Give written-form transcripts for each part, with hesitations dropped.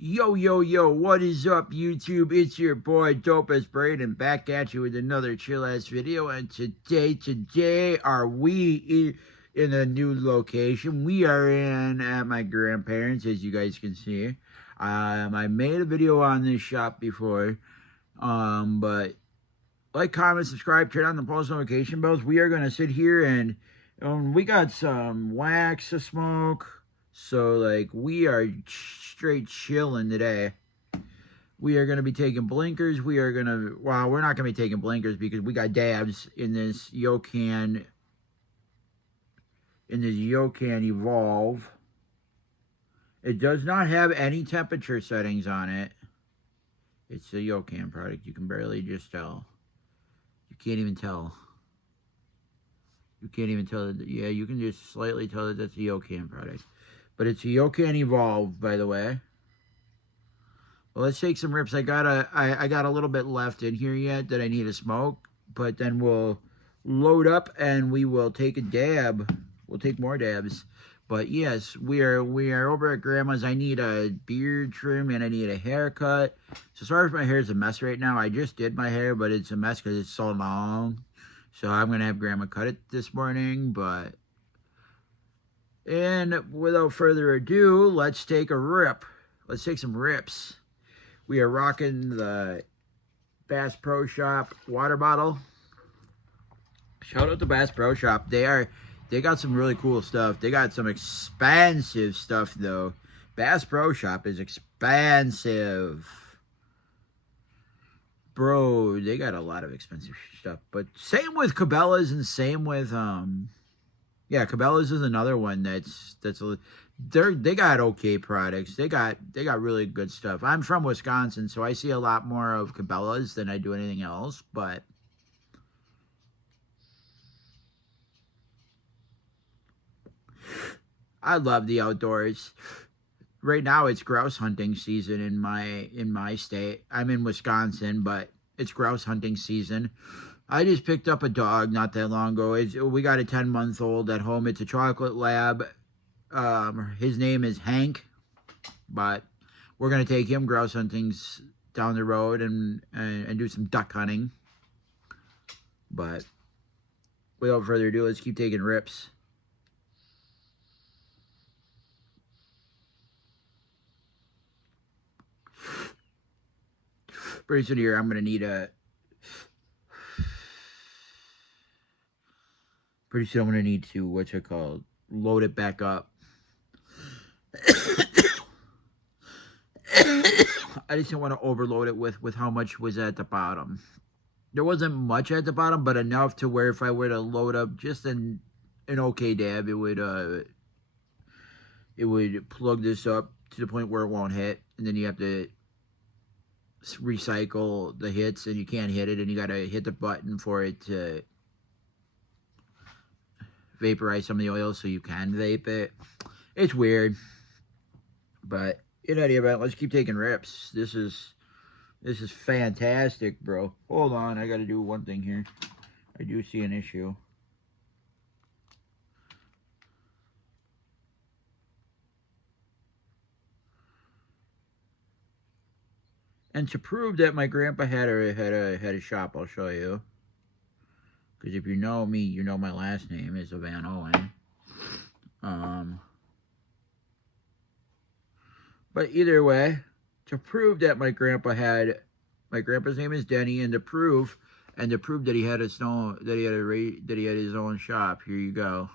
Yo, yo, yo, what is up, YouTube? It's your boy, Dopest Braden, back at you with another chill-ass video. And today, are we in a new location? We are at my grandparents', as you guys can see. I made a video on this shop before, but like, comment, subscribe, turn on the post notification bells. We are going to sit here and we got some wax to smoke. So, like, we are straight chilling today. We are going to be taking blinkers. We are going to, well, we're not going to be taking blinkers because we got dabs in this Yocan Evolve. It does not have any temperature settings on it. It's a Yocan product. You can barely just tell. You can't even tell. You can't even tell that. Yeah, you can just slightly tell that that's a Yocan product. But it's a Yocan Evolve, by the way. Well, let's take some rips. I got a little bit left in here yet that I need to smoke. But then we'll load up and we will take a dab. We'll take more dabs. But yes, we are over at Grandma's. I need a beard trim and I need a haircut. So sorry if my hair is a mess right now. I just did my hair, but it's a mess because it's so long. So I'm going to have Grandma cut it this morning, and without further ado, let's take a rip. Let's take some rips. We are rocking the Bass Pro Shop water bottle. Shout out to Bass Pro Shop. They got some really cool stuff. They got some expensive stuff, though. Bass Pro Shop is expensive. Bro, they got a lot of expensive stuff. But same with Cabela's and same with yeah, Cabela's is another one they got okay products. They got really good stuff. I'm from Wisconsin, so I see a lot more of Cabela's than I do anything else, but I love the outdoors. Right now it's grouse hunting season in my state. I'm in Wisconsin, but it's grouse hunting season. I just picked up a dog not that long ago. We got a 10-month-old at home. It's a chocolate lab. His name is Hank, but we're going to take him grouse hunting down the road and do some duck hunting. But without further ado, let's keep taking rips. Pretty soon here, I'm going to need pretty soon I'm going to need to, what's it called, load it back up. I just didn't want to overload it with how much was at the bottom. There wasn't much at the bottom, but enough to where if I were to load up just an okay dab, it would plug this up to the point where it won't hit, and then you have to recycle the hits, and you can't hit it, and you got to hit the button for it to vaporize some of the oil so you can vape it. It's weird, but in any event, let's keep taking rips. This is fantastic, bro. Hold on, I got to do one thing here. I do see an issue. And to prove that my grandpa had a shop, I'll show you. Because if you know me, you know my last name is Van Owen. But either way, to prove that my grandpa's name is Denny, and to prove that he had his own shop, here you go.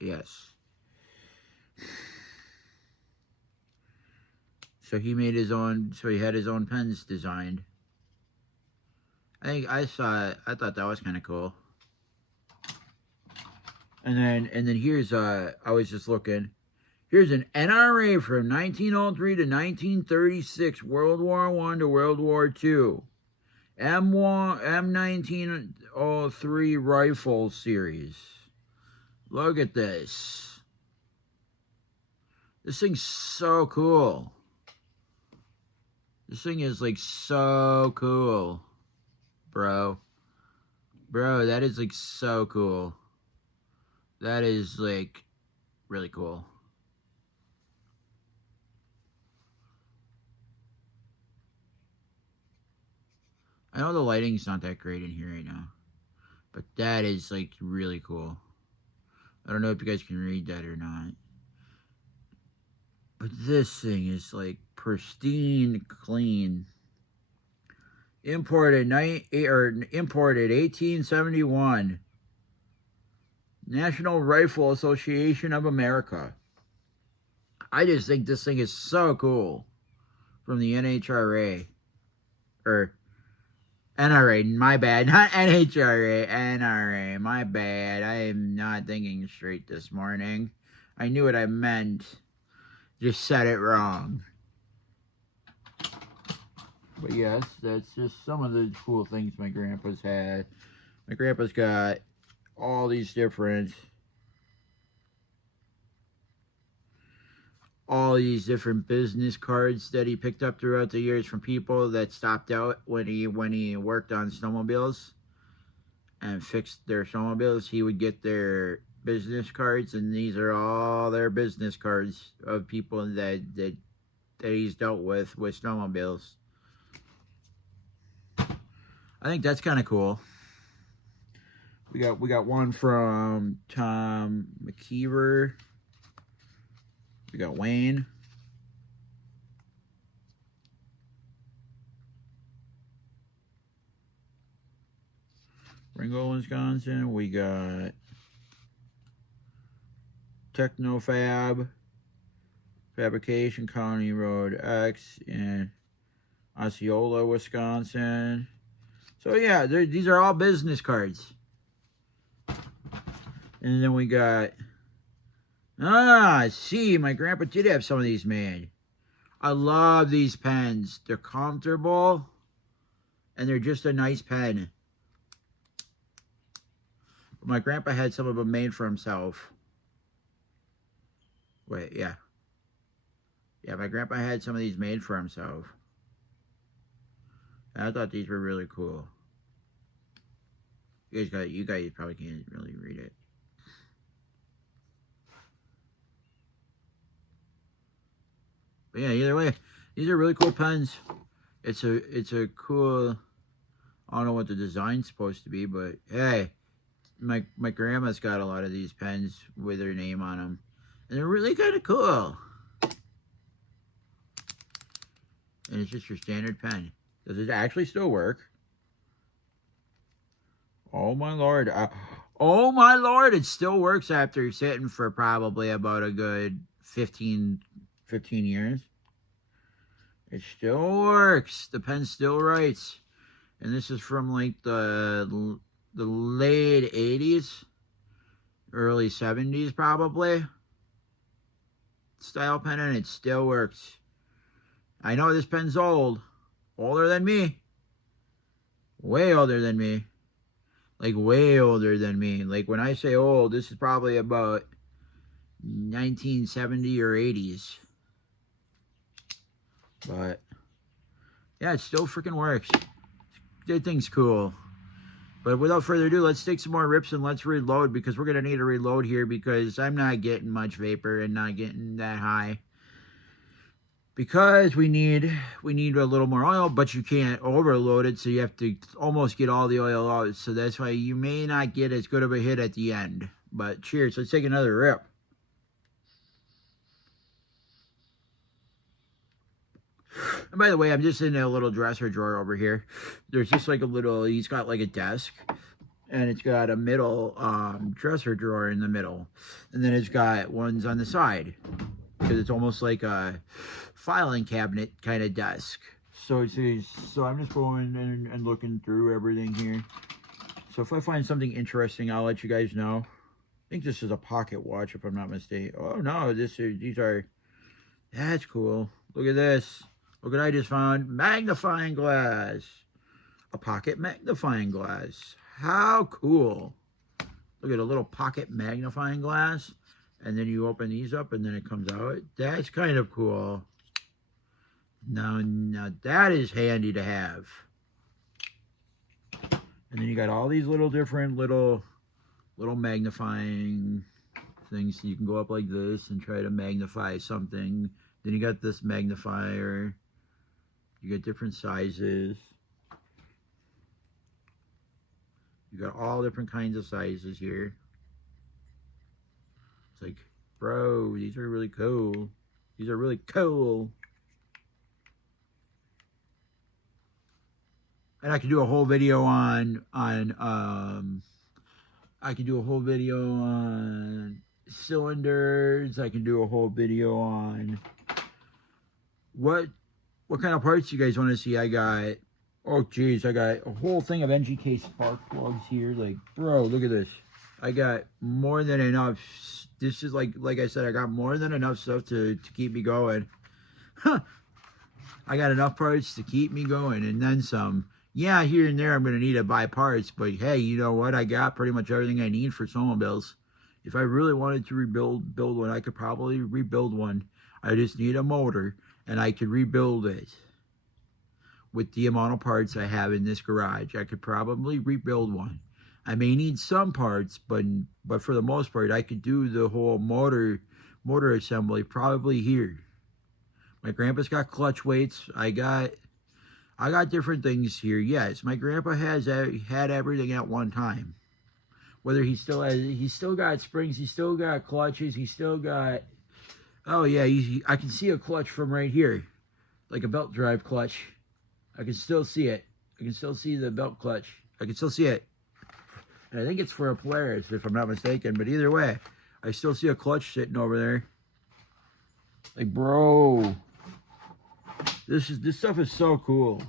Yes. So he made his own, so he had his own pens designed. I thought that was kind of cool. And then here's, I was just looking. Here's an NRA from 1903 to 1936, World War I to World War II. M1903 rifle series. Look at this. This thing's so cool. This thing is like so cool, bro. Bro, that is like so cool. That is like really cool. I know the lighting's not that great in here right now, but that is like really cool. I don't know if you guys can read that or not, but this thing is like pristine clean. Imported 1871. National Rifle Association of America. I just think this thing is so cool. From the NHRA. Or NRA, my bad. Not NHRA, NRA, my bad. I am not thinking straight this morning. I knew what I meant. Just said it wrong. But yes, that's just some of the cool things my grandpa's had. My grandpa's got all these different business cards that he picked up throughout the years from people that stopped out when he worked on snowmobiles and fixed their snowmobiles. He would get their business cards, and these are all their business cards of people that he's dealt with snowmobiles. I think that's kind of cool. We got one from Tom McKeever. We got Wayne. Ringgold, Wisconsin. We got Technofab, Fabrication, County Road X in Osceola, Wisconsin. So yeah, these are all business cards. And then we got, see, my grandpa did have some of these made. I love these pens. They're comfortable, and they're just a nice pen. My grandpa had some of them made for himself. Wait, yeah. Yeah, my grandpa had some of these made for himself. And I thought these were really cool. You guys probably can't really read it. But yeah, either way, these are really cool pens. It's a cool, I don't know what the design's supposed to be, but hey, my grandma's got a lot of these pens with her name on them. And they're really kind of cool. And it's just your standard pen. Does it actually still work? Oh my lord. Oh my lord, it still works after sitting for probably about a good 15 years. It still works. The pen still writes. And this is from like the late 80s, early 70s probably. Style pen, and it still works. I know this pen's old. Older than me. Way older than me. Like way older than me. Like when I say old, this is probably about 1970 or 80s. But yeah, it still freaking works. That thing's cool. But without further ado, let's take some more rips and let's reload, because we're going to need to reload here because I'm not getting much vapor and not getting that high. Because we need a little more oil, but you can't overload it, so you have to almost get all the oil out. So that's why you may not get as good of a hit at the end. But cheers. Let's take another rip. And by the way, I'm just in a little dresser drawer over here. There's just like a little, he's got like a desk, and it's got a middle dresser drawer in the middle. And then it's got ones on the side, because it's almost like a filing cabinet kind of desk. So I'm just going and looking through everything here. So if I find something interesting, I'll let you guys know. I think this is a pocket watch, if I'm not mistaken. Oh no, these are, that's cool. Look at this. Look what I just found. Magnifying glass. A pocket magnifying glass. How cool. Look at a little pocket magnifying glass. And then you open these up and then it comes out. That's kind of cool. Now that is handy to have. And then you got all these little different little little magnifying things. So you can go up like this and try to magnify something. Then you got this magnifier. You got different sizes. You got all different kinds of sizes here. It's like, bro, these are really cool. These are really cool. And I could do a whole video on I could do a whole video on cylinders. I can do a whole video on what kind of parts you guys want to see. I got, oh geez, I got a whole thing of NGK spark plugs here. Like, bro, look at this. I got more than enough. This is like I said, I got more than enough stuff to keep me going. I got enough parts to keep me going and then some. Yeah, here and there I'm going to need to buy parts, but hey, you know what? I got pretty much everything I need for snowmobiles. If I really wanted to build one, I could probably rebuild one. I just need a motor, and I could rebuild it with the amount of parts I have in this garage. I could probably rebuild one. I may need some parts, but for the most part, I could do the whole motor assembly probably here. My grandpa's got clutch weights. I got different things here. Yes, my grandpa had everything at one time. Whether he's still got springs, he's still got clutches, he's still got, oh yeah, I can see a clutch from right here, like a belt drive clutch. I can still see it. I can still see the belt clutch. I can still see it. And I think it's for a Polaris, if I'm not mistaken. But either way, I still see a clutch sitting over there. Like, bro, this stuff is so cool.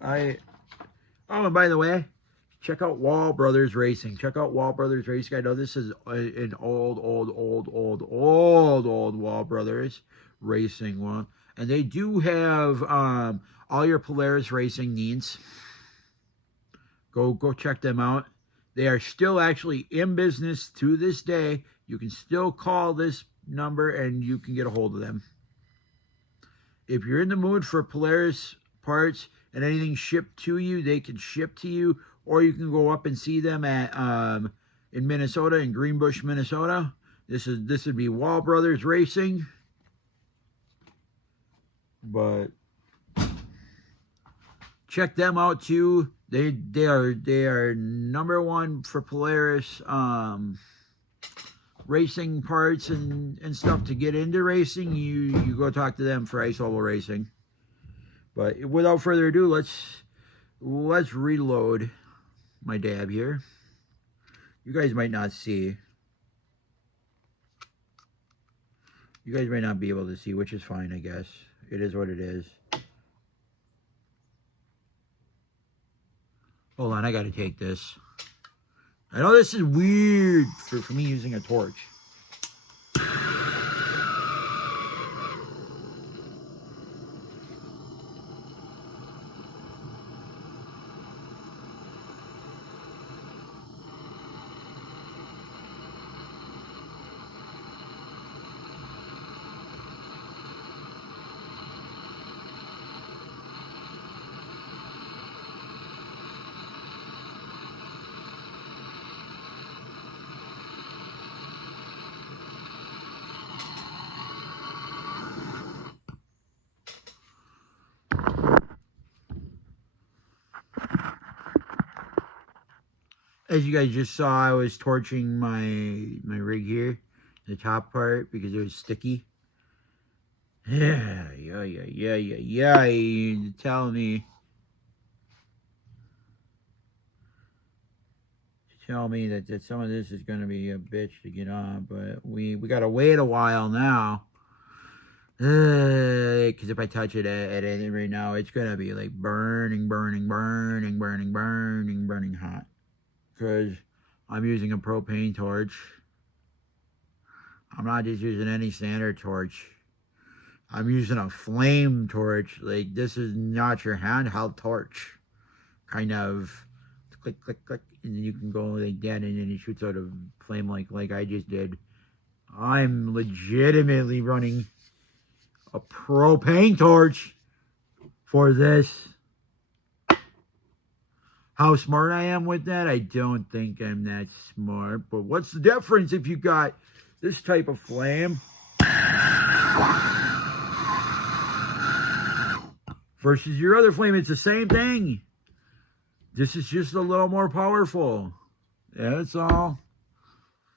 Oh, and by the way, check out Wall Brothers Racing. Check out Wall Brothers Racing. I know this is an old Wall Brothers Racing one. And they do have all your Polaris racing needs. Go check them out. They are still actually in business to this day. You can still call this number and you can get a hold of them. If you're in the mood for Polaris parts and anything shipped to you, they can ship to you, or you can go up and see them at in Minnesota, in Greenbush, Minnesota. This would be Wall Brothers Racing. But check them out too. They are number one for Polaris racing parts and stuff. To get into racing, you go talk to them for Ice Oval Racing. But without further ado, let's reload my dab here. You guys might not see. You guys might not be able to see, which is fine, I guess. It is what it is. Hold on, I gotta take this. I know this is weird for me using a torch. As you guys just saw, I was torching my rig here, the top part, because it was sticky. Yeah. Tell me that some of this is going to be a bitch to get on, but we got to wait a while now. Because if I touch it at anything right now, it's going to be like burning hot. Because I'm using a propane torch. I'm not just using any standard torch. I'm using a flame torch. Like, this is not your handheld torch. Kind of click, and then you can go like that, and then it shoots out a flame like I just did. I'm legitimately running a propane torch for this. How smart I am with that? I don't think I'm that smart. But what's the difference if you got this type of flame versus your other flame? It's the same thing. This is just a little more powerful. That's all.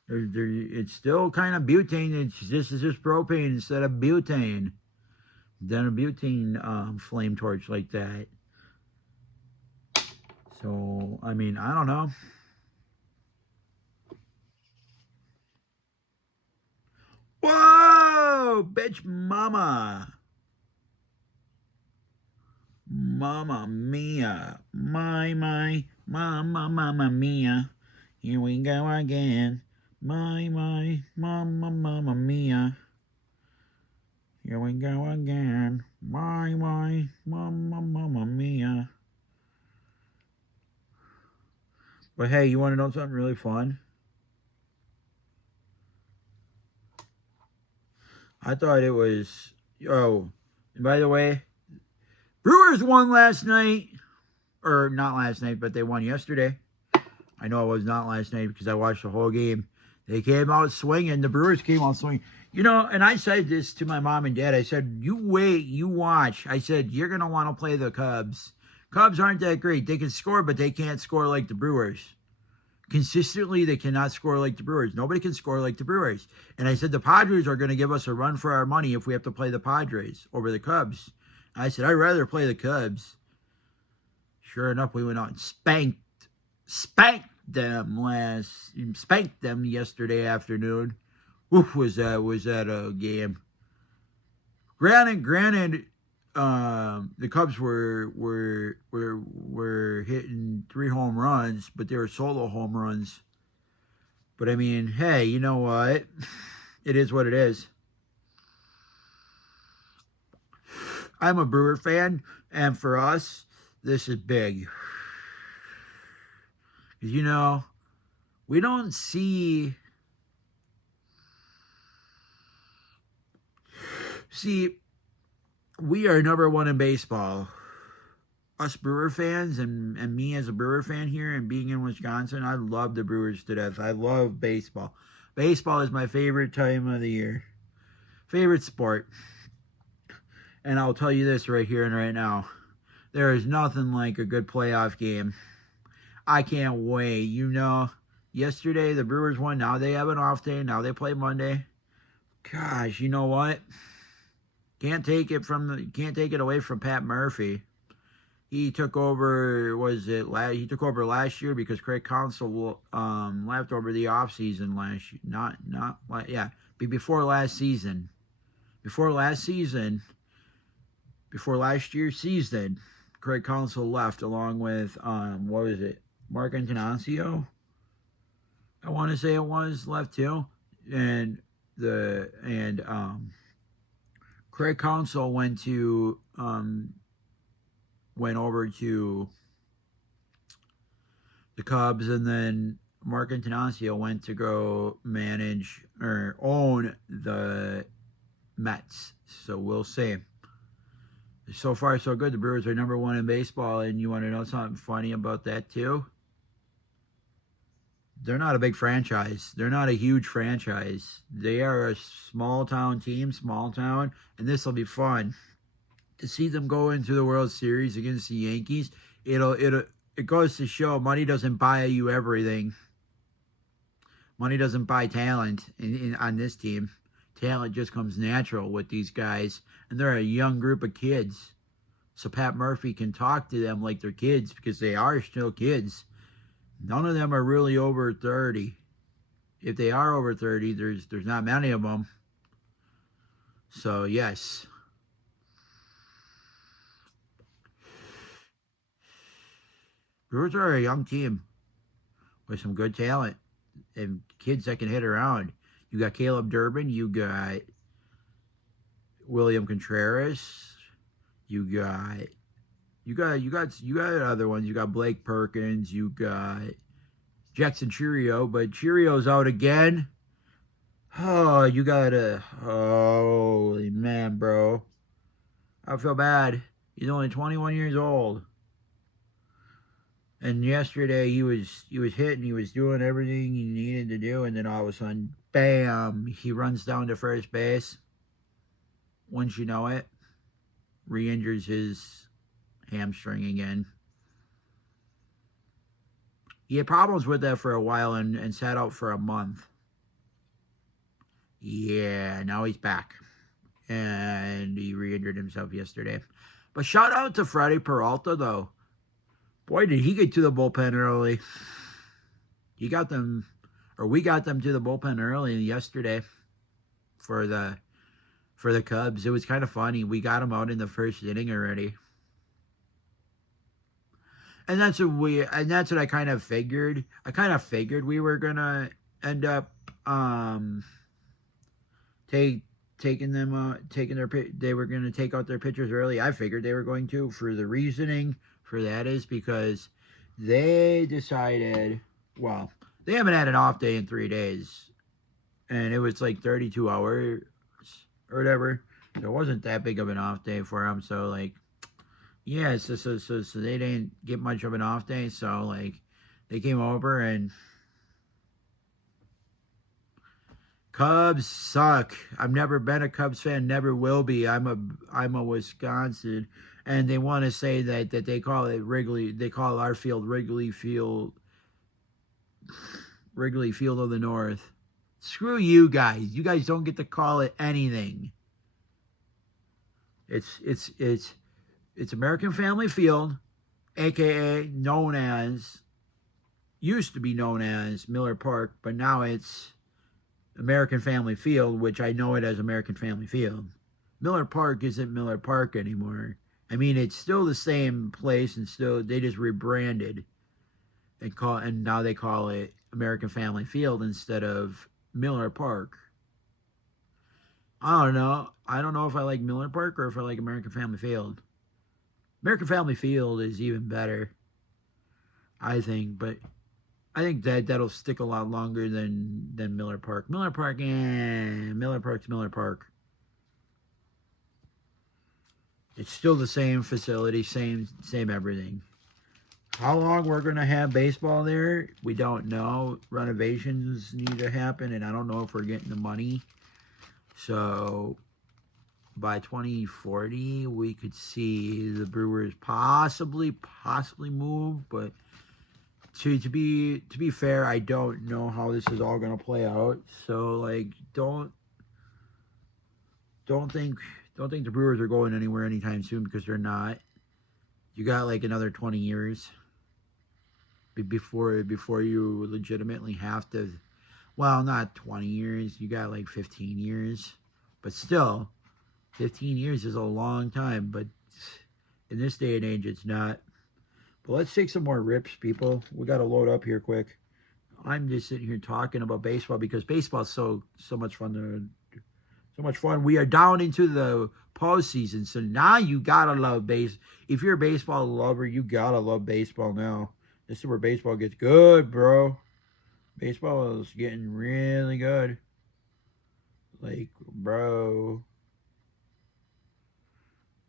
It's still kind of butane. This is just propane instead of butane. Then a butane flame torch like that. So, I mean, I don't know. Whoa, bitch mama. Mamma mia. My, mamma mia. Here we go again. My, mamma mia. Here we go again. My, mamma mia. But hey, you want to know something really fun? I thought it was, oh, and by the way, Brewers won last night. Or not last night, but they won yesterday. I know it was not last night because I watched the whole game. They came out swinging. The Brewers came out swinging. You know, and I said this to my mom and dad. I said, you wait, you watch. I said, you're going to want to play the Cubs. Cubs aren't that great. They can score, but they can't score like the Brewers. Consistently, they cannot score like the Brewers. Nobody can score like the Brewers. And I said, the Padres are going to give us a run for our money if we have to play the Padres over the Cubs. I said, I'd rather play the Cubs. Sure enough, we went out and spanked them yesterday afternoon. Oof, was that a game? Granted, the Cubs were hitting 3 home runs, but they were solo home runs. But I mean, hey, you know what? It is what it is. I'm a Brewer fan, and for us, this is big. Because, you know, we don't see... See, we are number one in baseball. Us Brewer fans, and me as a Brewer fan here and being in Wisconsin, I love the Brewers to death. I love baseball. Baseball is my favorite time of the year. Favorite sport. And I'll tell you this right here and right now. There is nothing like a good playoff game. I can't wait. You know, yesterday the Brewers won. Now they have an off day. Now they play Monday. Gosh, you know what? Can't take it away from Pat Murphy. He took over. He took over last year because Craig Counsell left over the offseason last year. Before last season. Before last year's season, Craig Counsell left along with Mark Antonaccio. I want to say it was left too, and Craig Counsell went over to the Cubs, and then Mark Antonaccio went to go manage or own the Mets. So we'll see. So far, so good. The Brewers are number one in baseball, and you want to know something funny about that too? They're not a big franchise. They're not a huge franchise. They are a small town team, and this will be fun to see them go into the World Series against the Yankees. It goes to show money doesn't buy you everything. Money doesn't buy talent on this team. Talent just comes natural with these guys, and they're a young group of kids. So Pat Murphy can talk to them like they're kids because they are still kids. None of them are really over 30. If they are over 30, there's not many of them. So, yes. Brewers are a young team with some good talent and kids that can hit around. You got Caleb Durbin, you got William Contreras, you got other ones. You got Blake Perkins, you got Jackson Chourio, but Cheerio's out again. Oh, you gotta, holy man, bro. I feel bad. He's only 21 years old. And yesterday he was hitting, he was doing everything he needed to do, and then all of a sudden, bam, he runs down to first base. Once you know it, re-injures his hamstring again. He had problems with that for a while and sat out for a month. Yeah, now he's back. And he re-injured himself yesterday. But shout out to Freddie Peralta, though. Boy, did he get to the bullpen early. He got them, or we got them to the bullpen early yesterday for the Cubs. It was kind of funny. We got them out in the first inning already. And that's what I kind of figured. I kind of figured we were gonna end up taking their they were gonna take out their pitchers early. I figured they were going to. For the reasoning for that is because they decided, well, they haven't had an off day in 3 days, and it was like 32 hours or whatever. So it wasn't that big of an off day for them. So like, yeah, so they didn't get much of an off day. So like, they came over and Cubs suck. I've never been a Cubs fan, never will be. I'm a Wisconsin, and they want to say that they call it Wrigley. They call our field Wrigley Field of the North. Screw you guys. You guys don't get to call it anything. It's American Family Field, aka used to be known as Miller Park, but now it's American Family Field, which I know it as American Family Field. Miller Park isn't Miller Park anymore. I mean, it's still the same place, and still they just rebranded and now they call it American Family Field instead of Miller Park. I don't know. I don't know if I like Miller Park or if I like American Family Field. American Family Field is even better, I think, but I think that'll stick a lot longer than Miller Park. Miller Park, Miller Park's Miller Park. It's still the same facility, same everything. How long we're going to have baseball there, we don't know. Renovations need to happen, and I don't know if we're getting the money. So by 2040, we could see the Brewers possibly move, but to be fair, I don't know how this is all going to play out. So like, don't think the Brewers are going anywhere anytime soon, because they're not. You got like another 20 years before you legitimately have to. Well, not 20 years. You got like 15 years, but still, 15 years is a long time. But in this day and age, it's not. But let's take some more rips, people. We got to load up here quick. I'm just sitting here talking about baseball because baseball is so much fun. So much fun. We are down into the postseason, so now you gotta love base. If you're a baseball lover, you gotta love baseball now. This is where baseball gets good, bro. Baseball is getting really good. Like, bro.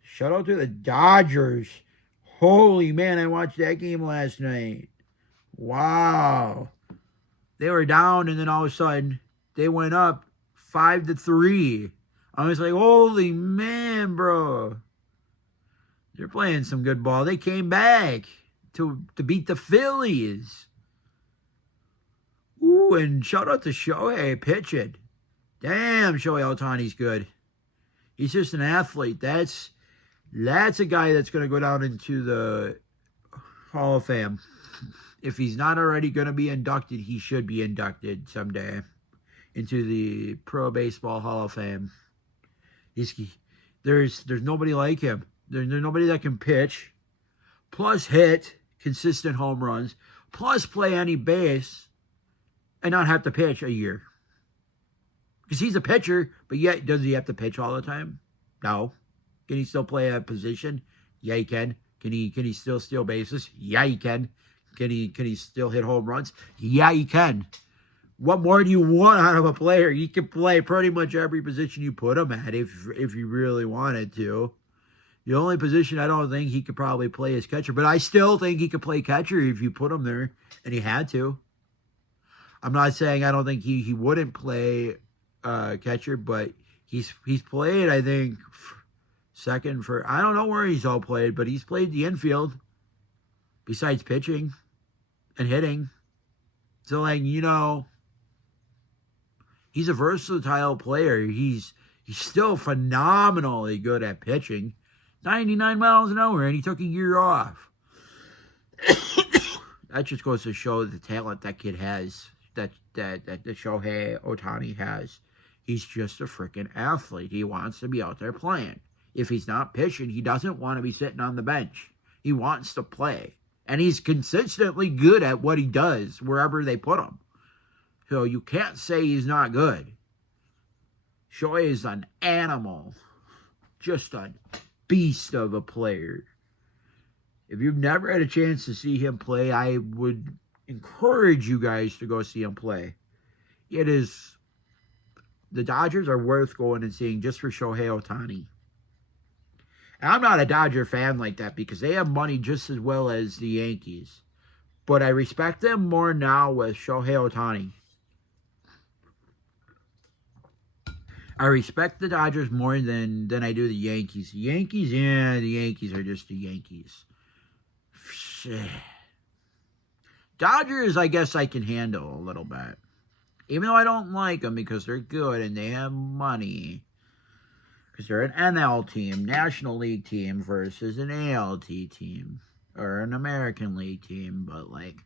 Shout out to the Dodgers. Holy man, I watched that game last night. Wow. They were down, and then all of a sudden, they went up 5-3. I was like, holy man, bro. They're playing some good ball. They came back to beat the Phillies. Ooh, and shout out to Shohei pitching. Damn, Shohei Ohtani's good. He's just an athlete. That's a guy that's going to go down into the Hall of Fame. If he's not already going to be inducted, he should be inducted someday into the Pro Baseball Hall of Fame. There's nobody like him. There's nobody that can pitch, plus hit consistent home runs, plus play any base, and not have to pitch a year. Because he's a pitcher, but yet does he have to pitch all the time? No. Can he still play a position? Yeah, he can. Can he still steal bases? Yeah, he can. Can he still hit home runs? Yeah, he can. What more do you want out of a player? He can play pretty much every position you put him at if you really wanted to. The only position I don't think he could probably play is catcher, but I still think he could play catcher if you put him there, and he had to. I'm not saying I don't think he wouldn't play catcher, but he's played, I think, second for, I don't know where he's all played, but he's played the infield besides pitching and hitting. So, like, you know, he's a versatile player. He's still phenomenally good at pitching. 99 miles an hour, and he took a year off. That just goes to show the talent that kid has, that Shohei Ohtani has. He's just a freaking athlete. He wants to be out there playing. If he's not pitching, he doesn't want to be sitting on the bench. He wants to play. And he's consistently good at what he does wherever they put him. So you can't say he's not good. Shohei is an animal. Just a beast of a player. If you've never had a chance to see him play, I would encourage you guys to go see him play. It is... The Dodgers are worth going and seeing just for Shohei Ohtani. And I'm not a Dodger fan like that because they have money just as well as the Yankees. But I respect them more now with Shohei Ohtani. I respect the Dodgers more than I do the Yankees. The Yankees are just the Yankees. Dodgers, I guess I can handle a little bit. Even though I don't like them because they're good and they have money. Because they're an NL team, National League team, versus an ALT team. Or an American League team. But, like,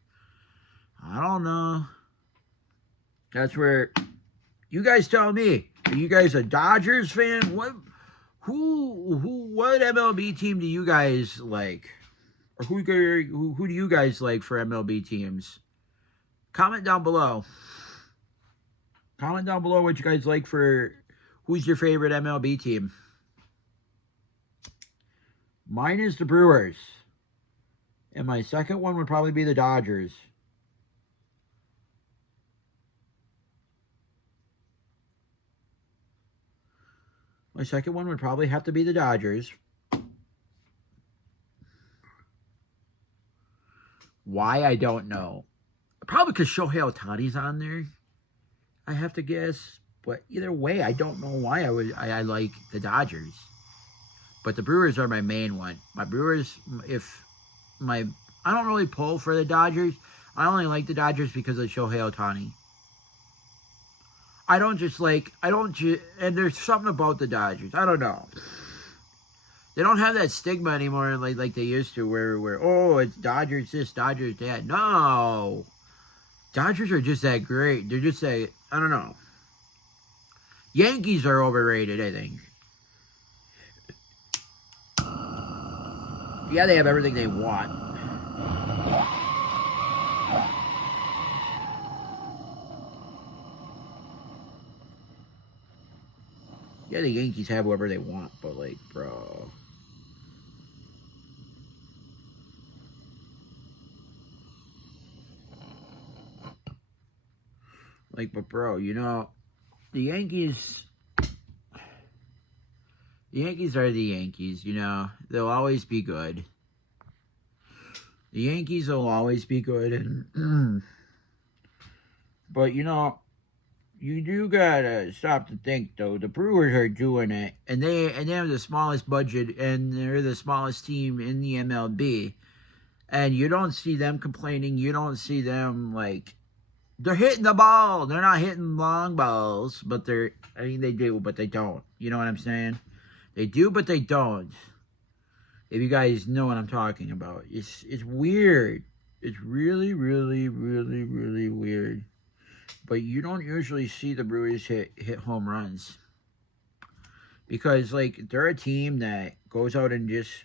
I don't know. That's where... You guys tell me. Are you guys a Dodgers fan? What MLB team do you guys like? Or who do you guys like for MLB teams? Comment down below. Comment down below what you guys like for... Who's your favorite MLB team? Mine is the Brewers. And my second one would probably be the Dodgers. My second one would probably have to be the Dodgers. Why, I don't know. Probably because Shohei Ohtani's on there, I have to guess. But either way, I don't know why I like the Dodgers. But the Brewers are my main one. My Brewers, I don't really pull for the Dodgers. I only like the Dodgers because of Shohei Ohtani. And there's something about the Dodgers. I don't know. They don't have that stigma anymore like they used to where oh, it's Dodgers this, Dodgers that. No. Dodgers are just that great. They're just that, I don't know. Yankees are overrated, I think. Yeah, they have everything they want. Yeah, the Yankees have whoever they want, but, like, bro. Like, but, bro, you know, the Yankees are the Yankees, you know. They'll always be good. The Yankees will always be good, and but, you know, you do gotta stop to think, though. The Brewers are doing it, and they have the smallest budget, and they're the smallest team in the MLB. And you don't see them complaining. You don't see them, like, they're hitting the ball. They're not hitting long balls, but they do, but they don't. You know what I'm saying? They do, but they don't. If you guys know what I'm talking about. It's weird. It's really, really, really, really weird. But you don't usually see the Brewers hit home runs. Because, like, they're a team that goes out and just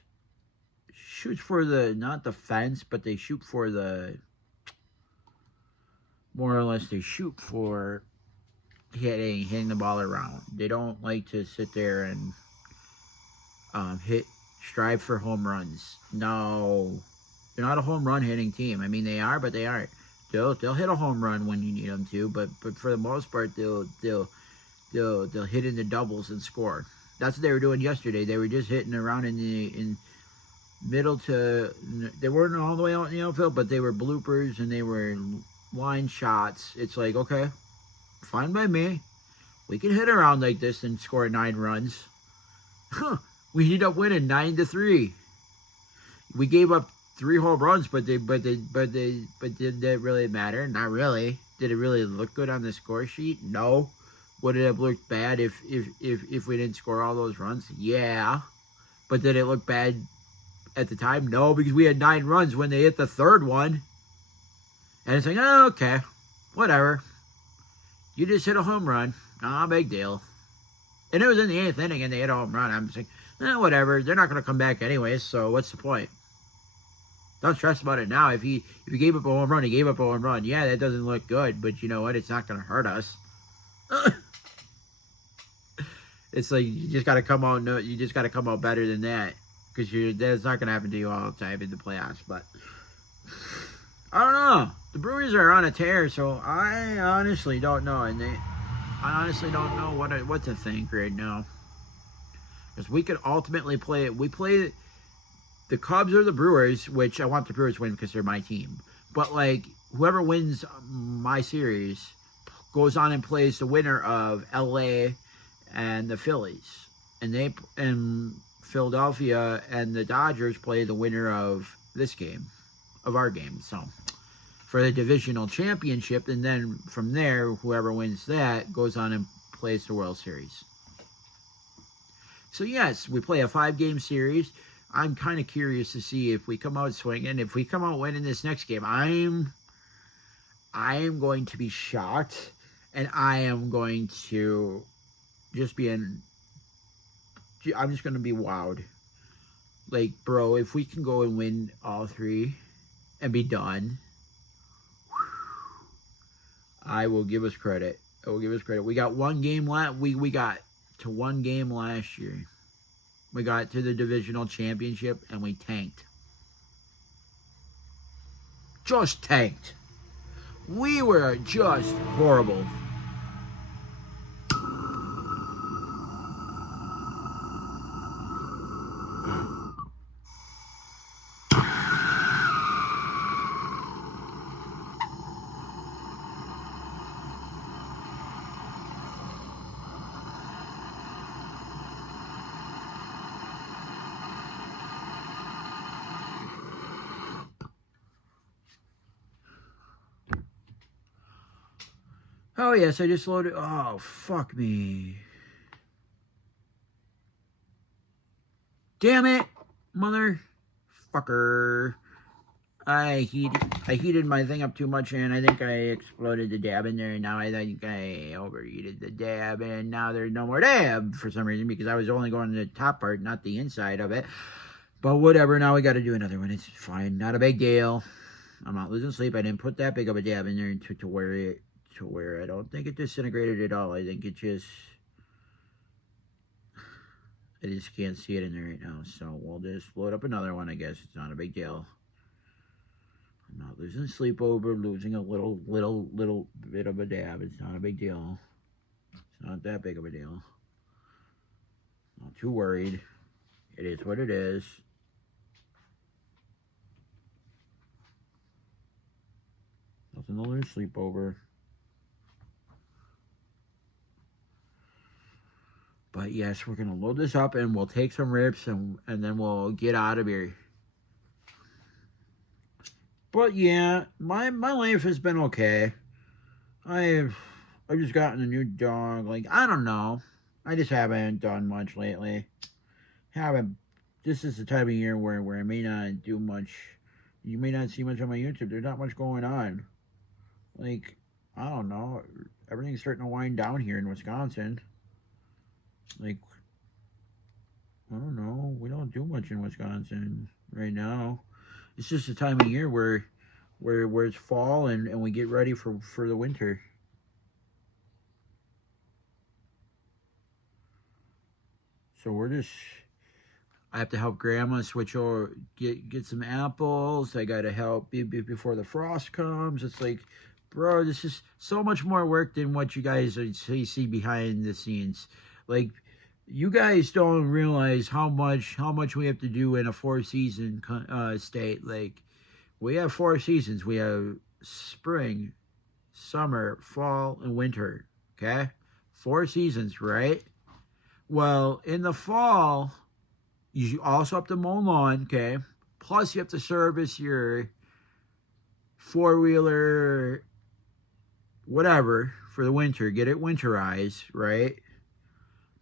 shoots for not the fence, but they shoot for more or less, they shoot for hitting the ball around. They don't like to sit there and strive for home runs. No, they're not a home run hitting team. I mean, they are, but they aren't. They'll hit a home run when you need them to, but for the most part, they'll hit into doubles and score. That's what they were doing yesterday. They were just hitting around in middle to. They weren't all the way out in the outfield, but they were bloopers and they were line shots. It's like, okay, fine by me. We can hit around like this and score 9 runs. We ended up winning 9-3. We gave up 3 home runs, but did that really matter? Not really. Did it really look good on the score sheet? No. Would it have looked bad if we didn't score all those runs? Yeah. But did it look bad at the time? No, because we had 9 runs when they hit the 3rd one. And it's like, oh, okay, whatever. You just hit a home run. Nah, big deal. And it was in the 8th inning and they hit a home run. I'm just like, whatever. They're not going to come back anyways, so what's the point? Don't stress about it now. If he gave up a home run, he gave up a home run. Yeah, that doesn't look good, but you know what? It's not going to hurt us. It's like you just got to come out. No, you just got to come out better than that, because that's not going to happen to you all the time in the playoffs. But I don't know. The Brewers are on a tear, so I honestly don't know, and I honestly don't know what to think right now, because we could ultimately play it. We play the Cubs or the Brewers, which I want the Brewers to win because they're my team. But like whoever wins my series goes on and plays the winner of LA and the Phillies, and Philadelphia and the Dodgers play the winner of this game, of our game. So for the divisional championship, and then from there, whoever wins that goes on and plays the World Series. So yes, we play a 5-game series. I'm kind of curious to see if we come out swinging. If we come out winning this next game, I am going to be shocked, and I am going to just I'm just going to be wowed. Like, bro, if we can go and win all 3 and be done, I will give us credit. I will give us credit. We got 1 game left. We got to 1 game last year. We got to the divisional championship and we tanked. Just tanked. We were just horrible. Oh, yes, I just loaded. Oh, fuck me. Damn it, motherfucker. I heated my thing up too much, and I think I exploded the dab in there, and now I think I overheated the dab, and now there's no more dab for some reason, because I was only going to the top part, not the inside of it. But whatever, now we got to do another one. It's fine, not a big deal. I'm not losing sleep. I didn't put that big of a dab in there to where I don't think it disintegrated at all. I think it just... I just can't see it in there right now. So we'll just load up another one, I guess. It's not a big deal. I'm not losing sleep over losing a little bit of a dab. It's not a big deal. It's not that big of a deal. Not too worried. It is what it is. Nothing to lose sleep over. But yes, we're going to load this up and we'll take some rips and then we'll get out of here. But yeah, my life has been okay. I've just gotten a new dog. Like, I don't know. I just haven't done much lately. This is the time of year where I may not do much. You may not see much on my YouTube. There's not much going on. Like, I don't know. Everything's starting to wind down here in Wisconsin. Like, I don't know. We don't do much in Wisconsin right now. It's just the time of year where it's fall and we get ready for the winter. So I have to help Grandma switch over, get some apples. I got to help before the frost comes. It's like, bro, this is so much more work than what you guys see behind the scenes. Like, You guys don't realize how much we have to do in a 4-season state. Like, we have 4 seasons. We have spring, summer, fall, and winter. Okay? 4 seasons, right? Well, in the fall, you also have to mow lawn, okay? Plus, you have to service your four-wheeler, whatever, for the winter. Get it winterized, right?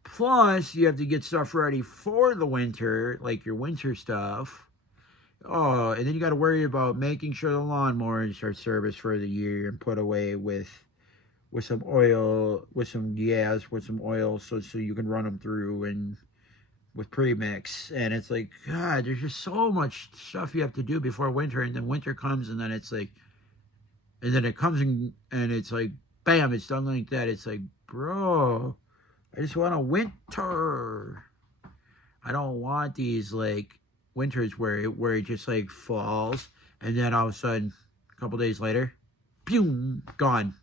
Plus, you have to get stuff ready for the winter, like your winter stuff. Oh, and then you got to worry about making sure the lawnmowers are serviced for the year and put away with some oil, with some gas, with some oil, so you can run them through and with premix. And it's like, God, there's just so much stuff you have to do before winter, and then winter comes, and then it's like, and then it comes and it's like, bam, it's done like that. It's like, bro, I just want a winter. I don't want these like winters where it just like falls, and then all of a sudden, a couple days later, boom, gone.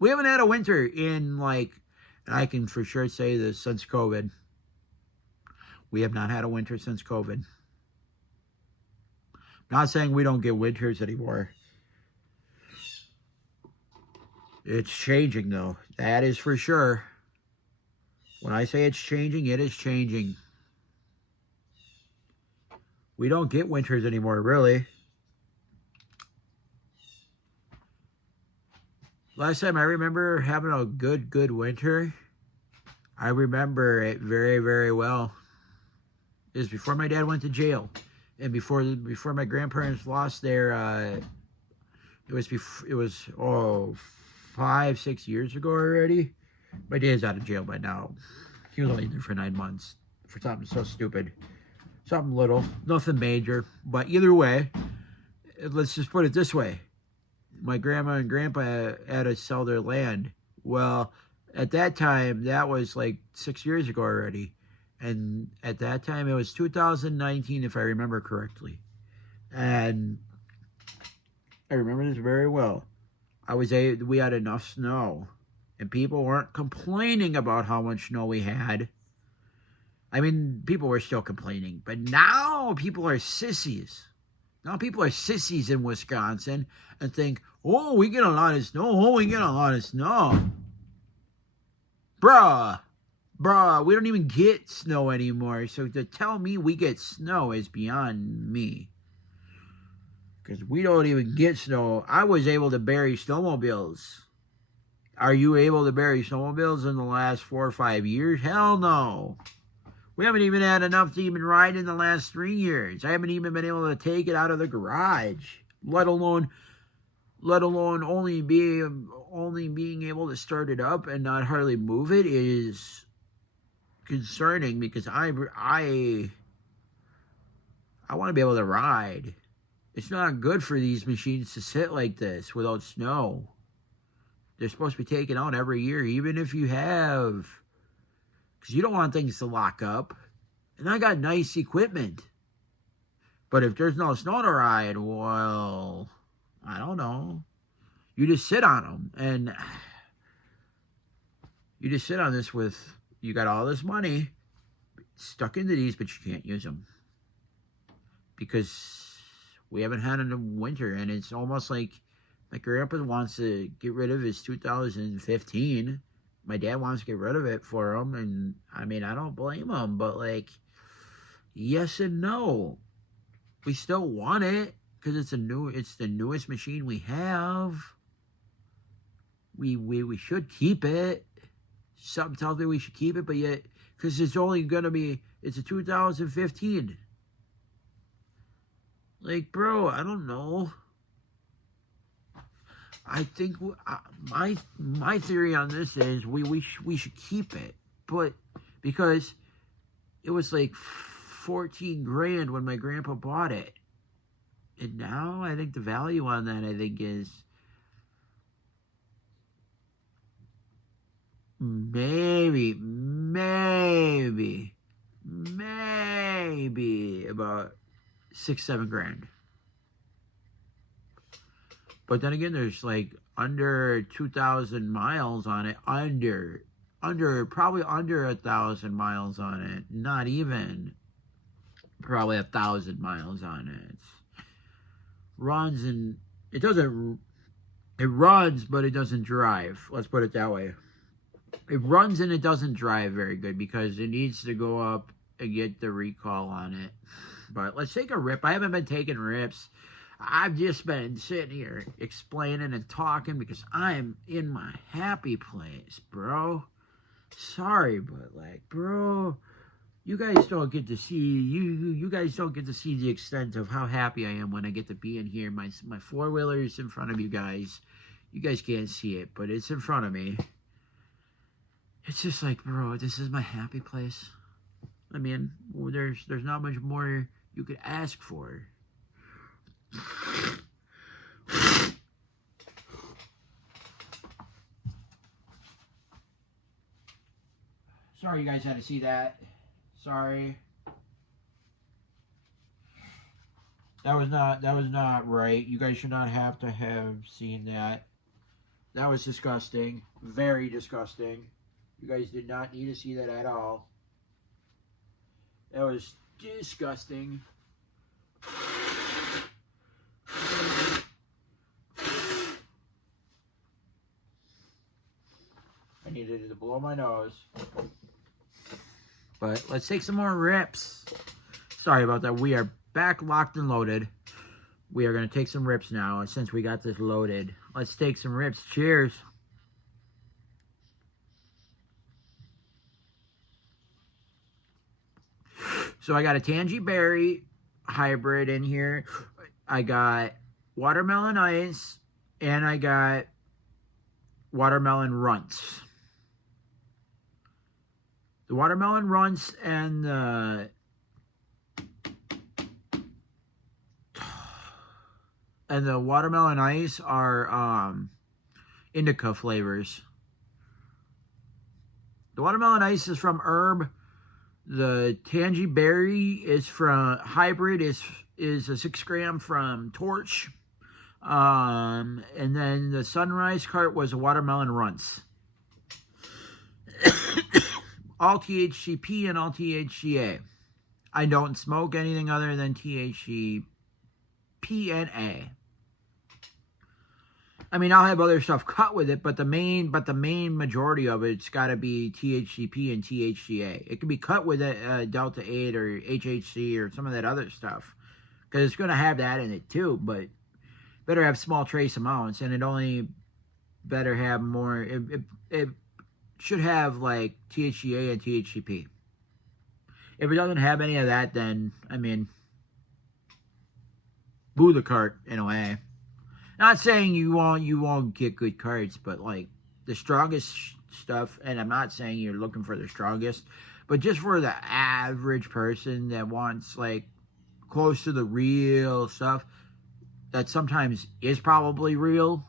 We haven't had a winter in like, and I can for sure say this, since COVID. We have not had a winter since COVID. Not saying we don't get winters anymore. It's changing, though. That is for sure. When I say it's changing, it is changing. We don't get winters anymore, really. Last time I remember having a good winter, I remember it very, very well. It was before my dad went to jail, and before my grandparents lost their. It was 5-6 years ago already. My dad's out of jail by now. He was only there for 9 months for something so stupid, something little, nothing major. But either way, let's just put it this way: my grandma and grandpa had to sell their land. Well, at that time, that was like 6 years ago already. And at that time, it was 2019, if I remember correctly. And I remember this very well. We had enough snow, and people weren't complaining about how much snow we had. I mean, people were still complaining, but now people are sissies. Now people are sissies in Wisconsin and think, oh, we get a lot of snow. Oh, we get a lot of snow. Bruh, we don't even get snow anymore. So to tell me we get snow is beyond me. Because we don't even get snow. I was able to bury snowmobiles. Are you able to bury snowmobiles in the last 4 or 5 years? Hell no. We haven't even had enough to even ride in the last 3 years. I haven't even been able to take it out of the garage, let alone only being able to start it up and not hardly move it is concerning, because I want to be able to ride. It's not good for these machines to sit like this without snow. They're supposed to be taken out every year, even if you have, because you don't want things to lock up. And I got nice equipment. But if there's no snow to ride, well, I don't know. You just sit on them, and you just sit on this with, you got all this money stuck into these, but you can't use them because we haven't had a winter. And it's almost like my grandpa wants to get rid of his 2015. My dad wants to get rid of it for him, and I mean, I don't blame him, but like, yes and no. We still want it because it's the newest machine we have. We should keep it. Something tells me we should keep it, but yet, because it's a 2015. Like, bro, I don't know. I think my theory on this is we should keep it, but because it was like 14 grand when my grandpa bought it, and now I think the value on that is maybe about 6-7 grand. But then again, there's like under 2,000 miles on it. Under probably under 1,000 miles on it. Not even probably 1,000 miles on it. Runs and it doesn't. It runs, but it doesn't drive. Let's put it that way. It runs and it doesn't drive very good because it needs to go up and get the recall on it. But let's take a rip. I haven't been taking rips. I've just been sitting here explaining and talking because I'm in my happy place, bro. Sorry, but like, bro, you guys don't get to see you guys don't get to see the extent of how happy I am when I get to be in here. My four-wheeler is in front of you guys. You guys can't see it, but it's in front of me. It's just like, bro, this is my happy place. I mean, there's not much more you could ask for. Sorry you guys had to see that. Sorry. That was not right. You guys should not have to have seen that. That was disgusting. Very disgusting. You guys did not need to see that at all. That was disgusting. I needed to blow my nose. But let's take some more rips. Sorry about that. We are back locked and loaded. We are going to take some rips now. And since we got this loaded, let's take some rips. Cheers. So I got a Tangy Berry hybrid in here. I got watermelon ice. And I got watermelon runts. The watermelon runts and the watermelon ice are indica flavors. The watermelon ice is from Herb. The Tangy Berry is from hybrid is a 6-gram from Torch. And then the Sunrise cart was a watermelon runts. All THCP and all THCA. I don't smoke anything other than THCP and A. I mean, I'll have other stuff cut with it, but the main majority of it's got to be THCP and THCA. It can be cut with a Delta 8 or HHC or some of that other stuff, because it's going to have that in it too. But better have small trace amounts, and it only better have more. It should have like THCA and THCP. If it doesn't have any of that, then I mean, boo the cart in a way. Not saying you won't get good carts, but like the strongest stuff, and I'm not saying you're looking for the strongest, but just for the average person that wants like close to the real stuff that sometimes is probably real,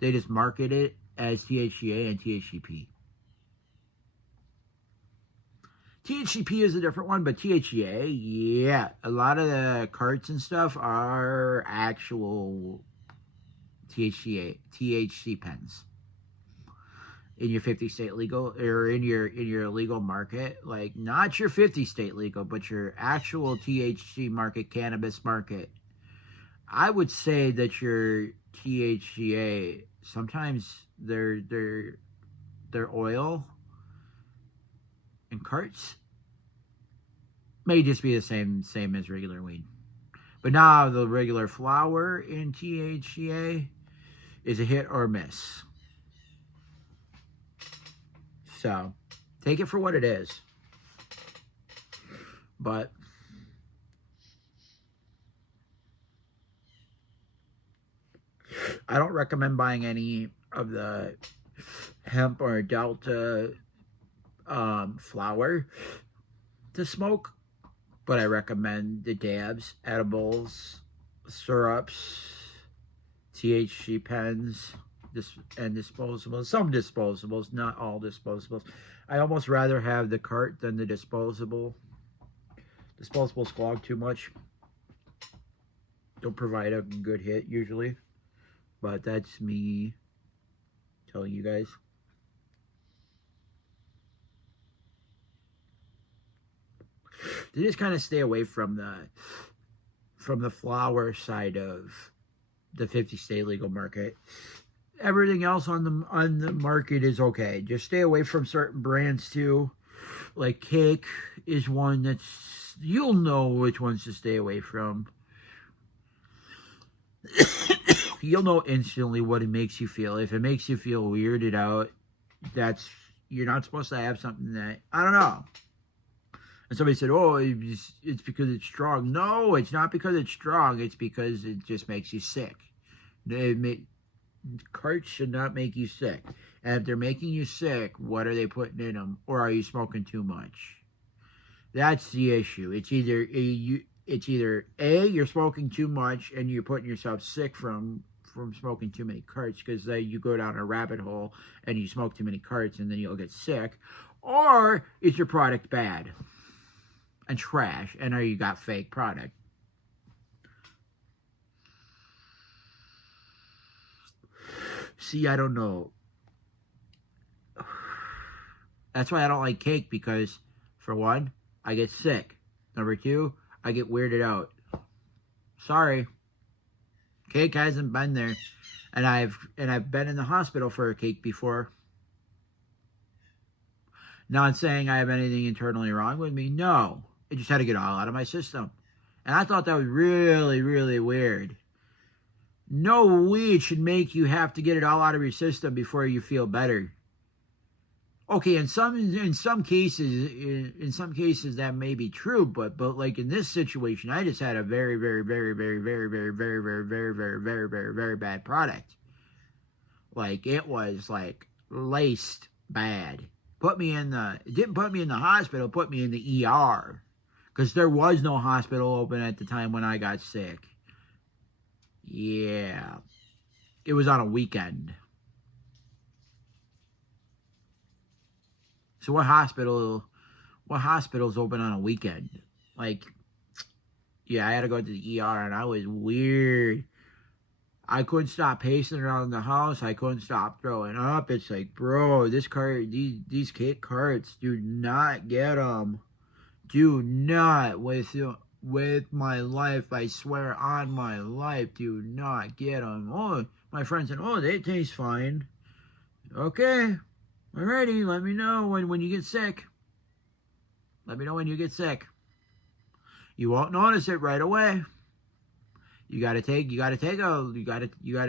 they just market it as THCA and THCP. THCP is a different one, but THCA, yeah, a lot of the carts and stuff are actual THC pens in your 50 state legal, or in your legal market, like not your 50 state legal, but your actual THC market, cannabis market. I would say that your THCA, sometimes their oil and carts may just be the same as regular weed. But now the regular flower in THCA is a hit or miss. So take it for what it is. But I don't recommend buying any of the hemp or Delta flower to smoke, but I recommend the dabs, edibles, syrups, THC pens, and disposables. Some disposables, not all disposables. I almost rather have the cart than the disposable. Disposables clog too much. Don't provide a good hit usually, but that's me telling you guys. They just kind of stay away from the flower side of the 50-state legal market. Everything else on the market is okay. Just stay away from certain brands too. Like Cake is one that's, you'll know which ones to stay away from. You'll know instantly what it makes you feel. If it makes you feel weirded out, you're not supposed to have something that, I don't know. And somebody said, oh, it's because it's strong. No, it's not because it's strong. It's because it just makes you sick. Carts should not make you sick. And if they're making you sick, what are they putting in them? Or are you smoking too much? That's the issue. It's either A, you're smoking too much and you're putting yourself sick from smoking too many carts, because you go down a rabbit hole and you smoke too many carts and then you'll get sick. Or is your product bad and trash, and you got fake product? See, I don't know. That's why I don't like Cake, because for one, I get sick. Number two, I get weirded out. Sorry. Cake hasn't been there. And I've been in the hospital for a Cake before. Not saying I have anything internally wrong with me. No. I just had to get it all out of my system. And I thought that was really, really weird. No weed should make you have to get it all out of your system before you feel better. Okay, in some cases that may be true, but like in this situation, I just had a very, very, very, very, very, very, very, very, very, very, very, very, very bad product. Like, it was like laced bad. It didn't put me in the hospital, put me in the ER. Because there was no hospital open at the time when I got sick. Yeah. It was on a weekend. So what hospital's open on a weekend? Like, yeah, I had to go to the ER and I was weird. I couldn't stop pacing around the house. I couldn't stop throwing up. It's like, bro, these Cake carts, do not get them. Do not, with my life, I swear on my life, do not get them. Oh, my friend said, oh, they taste fine. Okay, alrighty, let me know when you get sick. Let me know when you get sick. You won't notice it right away. You gotta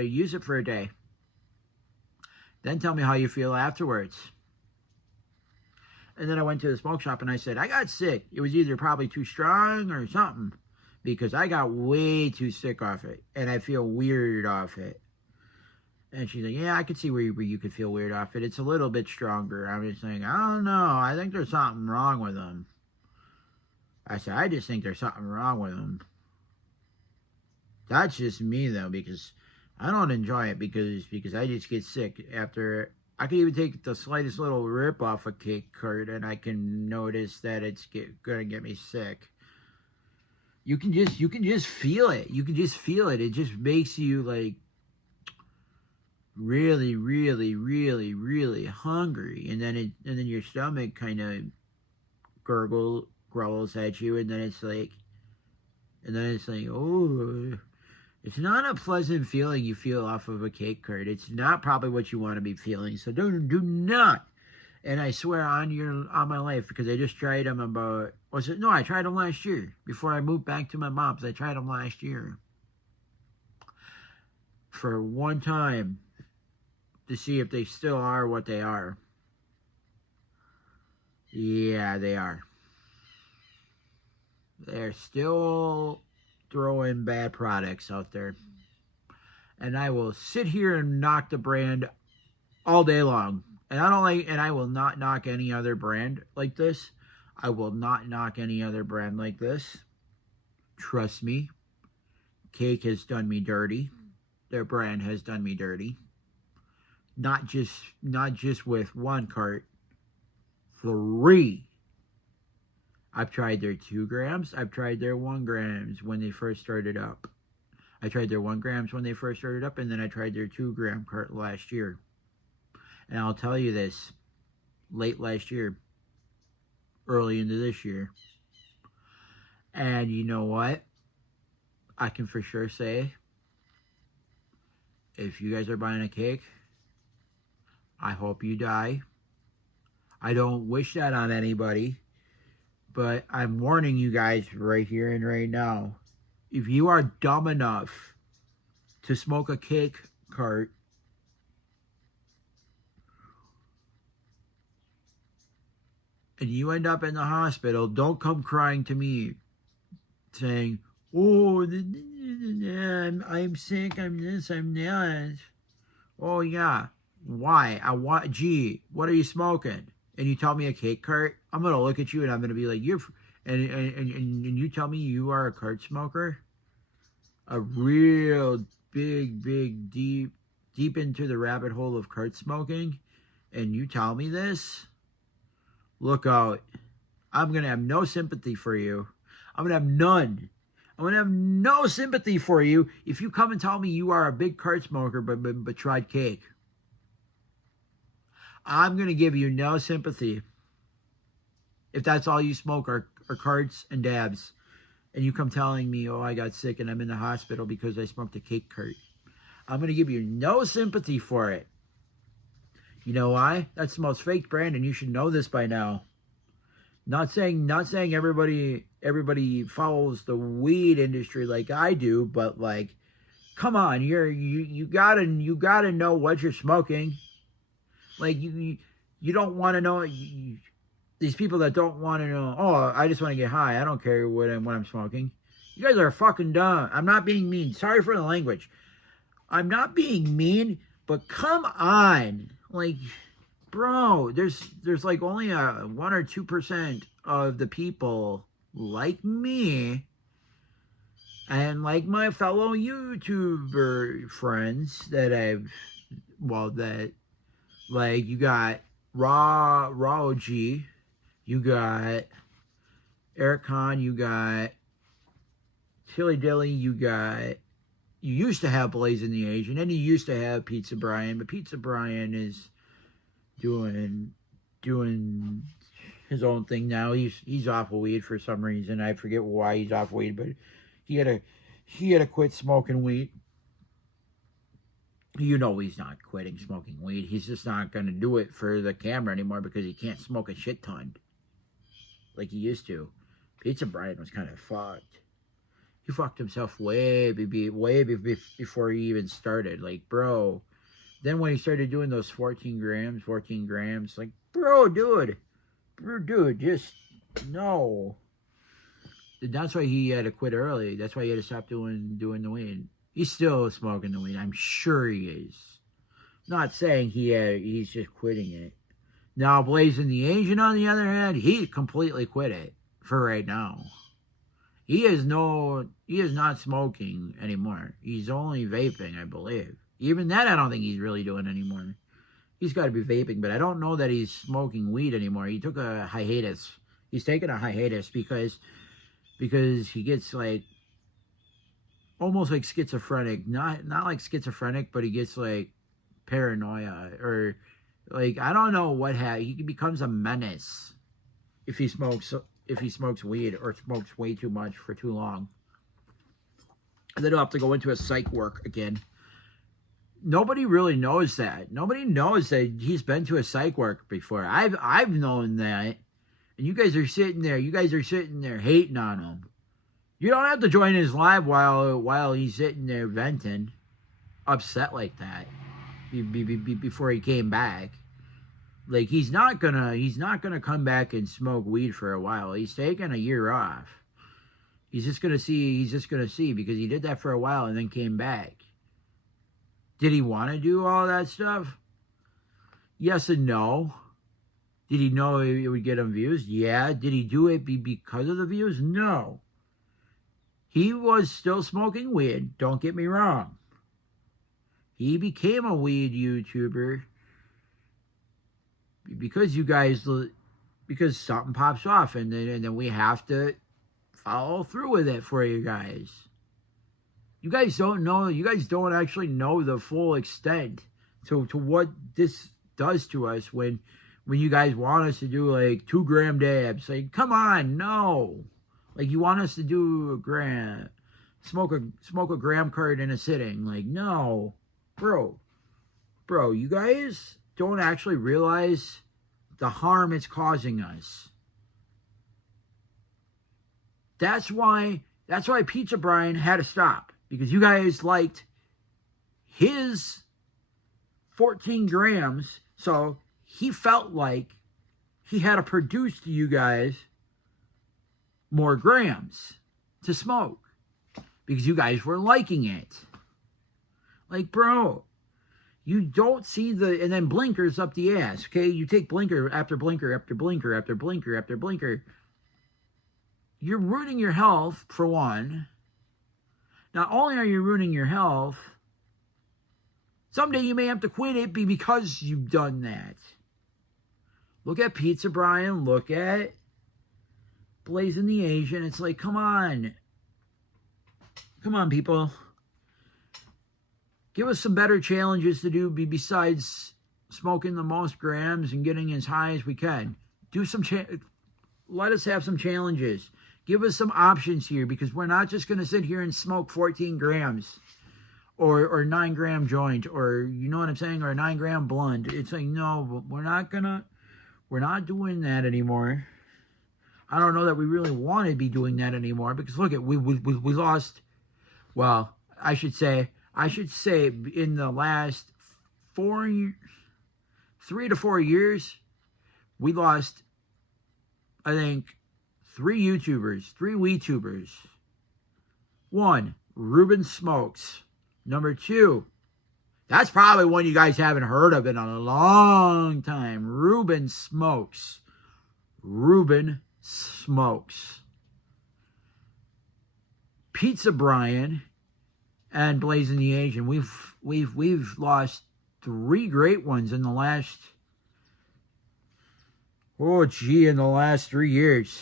use it for a day. Then tell me how you feel afterwards. And then I went to the smoke shop and I said, I got sick. It was either probably too strong or something, because I got way too sick off it. And I feel weird off it. And she's like, yeah, I could see where you could feel weird off it. It's a little bit stronger. I'm just saying, I don't know. I think there's something wrong with them. I said, I just think there's something wrong with them. That's just me, though, because I don't enjoy it, because I just get sick after. I can even take the slightest little rip off a Cake cart and I can notice that it's gonna get me sick. You can just feel it. You can just feel it. It just makes you like really, really, really, really hungry, and then your stomach kind of growls at you, and then it's like, oh. It's not a pleasant feeling you feel off of a Cake cart. It's not probably what you want to be feeling. So do not. And I swear on my life, because I just tried them I tried them last year. Before I moved back to my mom's, I tried them last year. For one time, to see if they still are what they are. Yeah, they are. They're still throwing bad products out there, and I will sit here and knock the brand all day long, and I will not knock any other brand like this. I will not knock any other brand like this. Trust me, Cake has done me dirty. Their brand has done me dirty. Not just with one cart, 3. I've tried their 2 grams. I've tried their 1 grams when they first started up. I tried their 1 grams when they first started up, and then I tried their 2 gram cart last year. And I'll tell you this, late last year, early into this year, And you know what? I can for sure say, if you guys are buying a cake, I hope you die. I don't wish that on anybody, but I'm warning you guys right here and right now. If you are dumb enough to smoke a cake cart, and you end up in the hospital, don't come crying to me saying, oh, I'm sick, I'm this, I'm that. Oh, yeah. Why? Gee, what are you smoking? And you tell me a cake cart, I'm going to look at you and I'm going to be like, and you tell me you are a cart smoker? A real big, deep into the rabbit hole of cart smoking? And you tell me this? Look out. I'm going to have no sympathy for you. I'm going to have none. I'm going to have no sympathy for you if you come and tell me you are a big cart smoker but tried cake. I'm going to give you no sympathy if that's all you smoke are carts and dabs. And you come telling me, oh, I got sick and I'm in the hospital because I smoked a cake cart. I'm going to give you no sympathy for it. You know why? That's the most fake brand, and you should know this by now. Not saying everybody follows the weed industry like I do, but like, come on, you gotta know what you're smoking. Like you don't want to know. These people that don't want to know. Oh, I just want to get high. I don't care what I'm smoking. You guys are fucking dumb. I'm not being mean. Sorry for the language. I'm not being mean, but come on, like. Bro, there's like only a 1 or 2% of the people like me and like my fellow YouTuber friends that like you got Raw OG, you got Eric Khan, you got Tilly Dilly, you used to have Blazing the Asian, and you used to have Pizza Brian, but Pizza Brian is doing his own thing now. He's off of weed for some reason. I forget why he's off weed, but he had to quit smoking weed. You know he's not quitting smoking weed. He's just not going to do it for the camera anymore because he can't smoke a shit ton like he used to. Pizza Brian was kind of fucked. He fucked himself way before he even started. Like, bro. Then when he started doing those 14 grams, like, dude, just no. That's why he had to quit early. That's why he had to stop doing the weed. He's still smoking the weed. I'm sure he is. Not saying he's just quitting it. Now, Blazing the Asian, on the other hand, he completely quit it for right now. He is not smoking anymore. He's only vaping, I believe. Even that, I don't think he's really doing anymore. He's got to be vaping, but I don't know that he's smoking weed anymore. He took a hiatus. He's taking a hiatus because he gets like almost like schizophrenic. Not like schizophrenic, but he gets like paranoia or like I don't know what he becomes a menace if he smokes weed or smokes way too much for too long. And then he'll have to go into a psych ward again. Nobody really knows that. Nobody knows that he's been to a psych ward before. I've known that. And you guys are sitting there hating on him. You don't have to join his live while he's sitting there venting, upset like that before he came back. Like he's not gonna come back and smoke weed for a while. He's taking a year off. He's just gonna see because he did that for a while and then came back. Did he want to do all that stuff? Yes and no. Did he know it would get him views? Yeah. Did he do it because of the views? No. He was still smoking weed. Don't get me wrong. He became a weed YouTuber because because something pops off and then we have to follow through with it for you guys. You guys don't know. You guys don't actually know the full extent to what this does to us when you guys want us to do like 2 gram dabs. Like, come on, no. Like, you want us to do a gram, smoke a gram card in a sitting. Like, no, bro, you guys don't actually realize the harm it's causing us. That's why Pizza Brian had to stop, because you guys liked his 14 grams, so he felt like he had to produce to you guys more grams to smoke because you guys were liking it. Like, bro, you don't see the, and then blinkers up the ass, okay? You take blinker after blinker after blinker after blinker after blinker. You're ruining your health, for one. Not only are you ruining your health, someday you may have to quit it because you've done that. Look at Pizza Brian. Look at Blazing the Asian. It's like, come on. Come on, people. Give us some better challenges to do besides smoking the most grams and getting as high as we can. Do some, let us have some challenges. Give us some options here, because we're not just going to sit here and smoke 14 grams or 9 gram joint, or, you know what I'm saying, or a 9 gram blunt. It's like, no, we're not doing that anymore. I don't know that we really want to be doing that anymore, because look at, we lost, well, I should say in the last 3 to 4 years, we lost, I think, 3 WeTubers. 1, Ruben Smokes. Number 2, that's probably one you guys haven't heard of in a long time. Ruben Smokes. Pizza Brian and Blazing the Asian. We've lost 3 great ones in the last, in the last 3 years.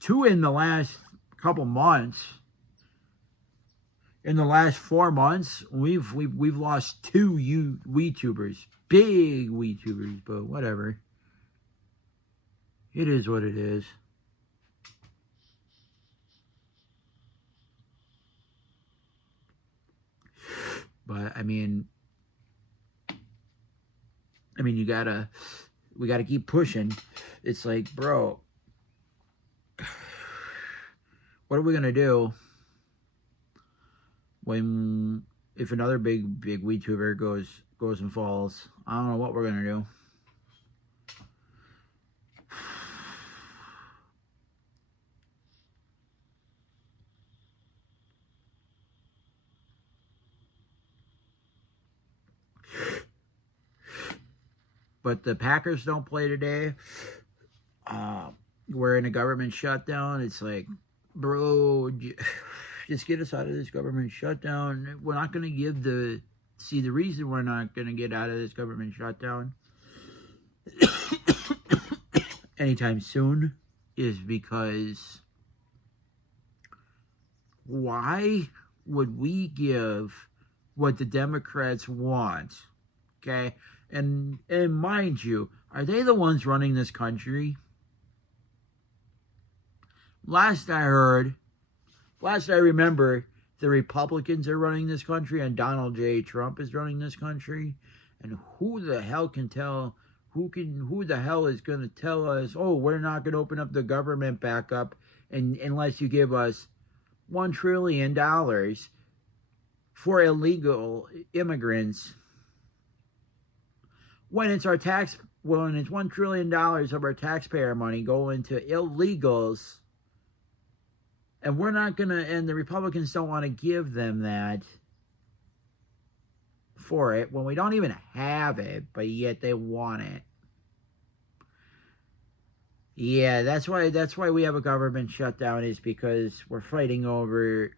2 in the last couple months. In the last 4 months, we've lost 2 WeTubers. Big WeTubers, but whatever. It is what it is. But I mean we gotta keep pushing. It's like, bro, what are we gonna do if another big WeTuber goes and falls? I don't know what we're gonna do. But the Packers don't play today. We're in a government shutdown. It's like, bro, just get us out of this government shutdown. We're not going to give the reason we're not going to get out of this government shutdown anytime soon is because why would we give what the Democrats want? Okay? And mind you, are they the ones running this country? Last I remember, the Republicans are running this country and Donald J. Trump is running this country. And who the hell can tell, who the hell is going to tell us, oh, we're not going to open up the government back up unless you give us $1 trillion for illegal immigrants, when it's $1 trillion of our taxpayer money going to illegals, and we're not gonna, and the Republicans don't want to give them that for it when we don't even have it, but yet they want it. Yeah, that's why we have a government shutdown, is because we're fighting over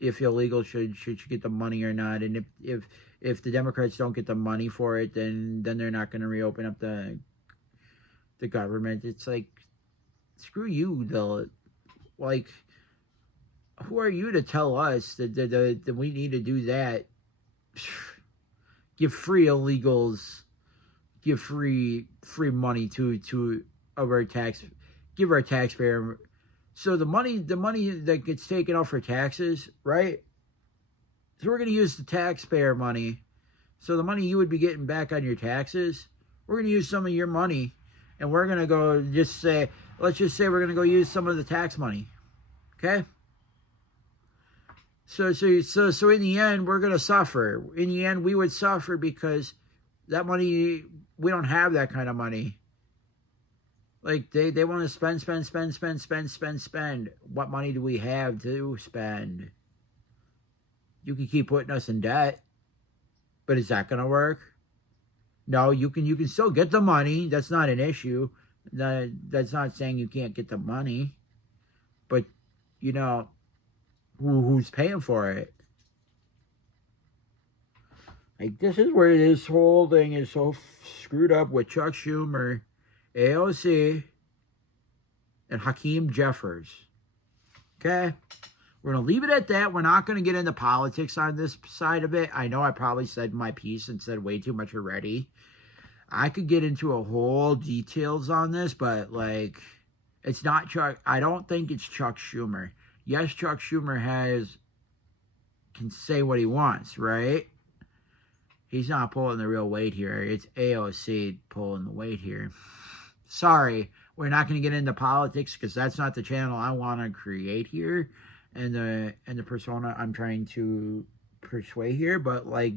if illegals should get the money or not, and if the Democrats don't get the money for it, then they're not going to reopen up the government. It's like, screw you, though. Like, who are you to tell us that we need to do that? Give free illegals give free money to of our tax, give our taxpayer. So the money that gets taken off for taxes, right? So we're going to use the taxpayer money. So the money you would be getting back on your taxes, we're going to use some of your money, and we're going to go let's just say we're going to go use some of the tax money. Okay? So in the end, we're going to suffer. In the end, we would suffer because that money, we don't have that kind of money. Like, they want to spend. What money do we have to spend? You can keep putting us in debt, but is that going to work? No, you can still get the money. That's not an issue. That's not saying you can't get the money. But, you know, who's paying for it? Like, this is where this whole thing is so screwed up with Chuck Schumer, AOC, and Hakeem Jeffers. Okay? We're going to leave it at that. We're not going to get into politics on this side of it. I know I probably said my piece and said way too much already. I could get into a whole details on this, but, like, it's not Chuck. I don't think it's Chuck Schumer. Yes, Chuck Schumer can say what he wants, right? He's not pulling the real weight here. It's AOC pulling the weight here. Sorry, we're not going to get into politics because that's not the channel I want to create here, and the persona I'm trying to persuade here. But, like,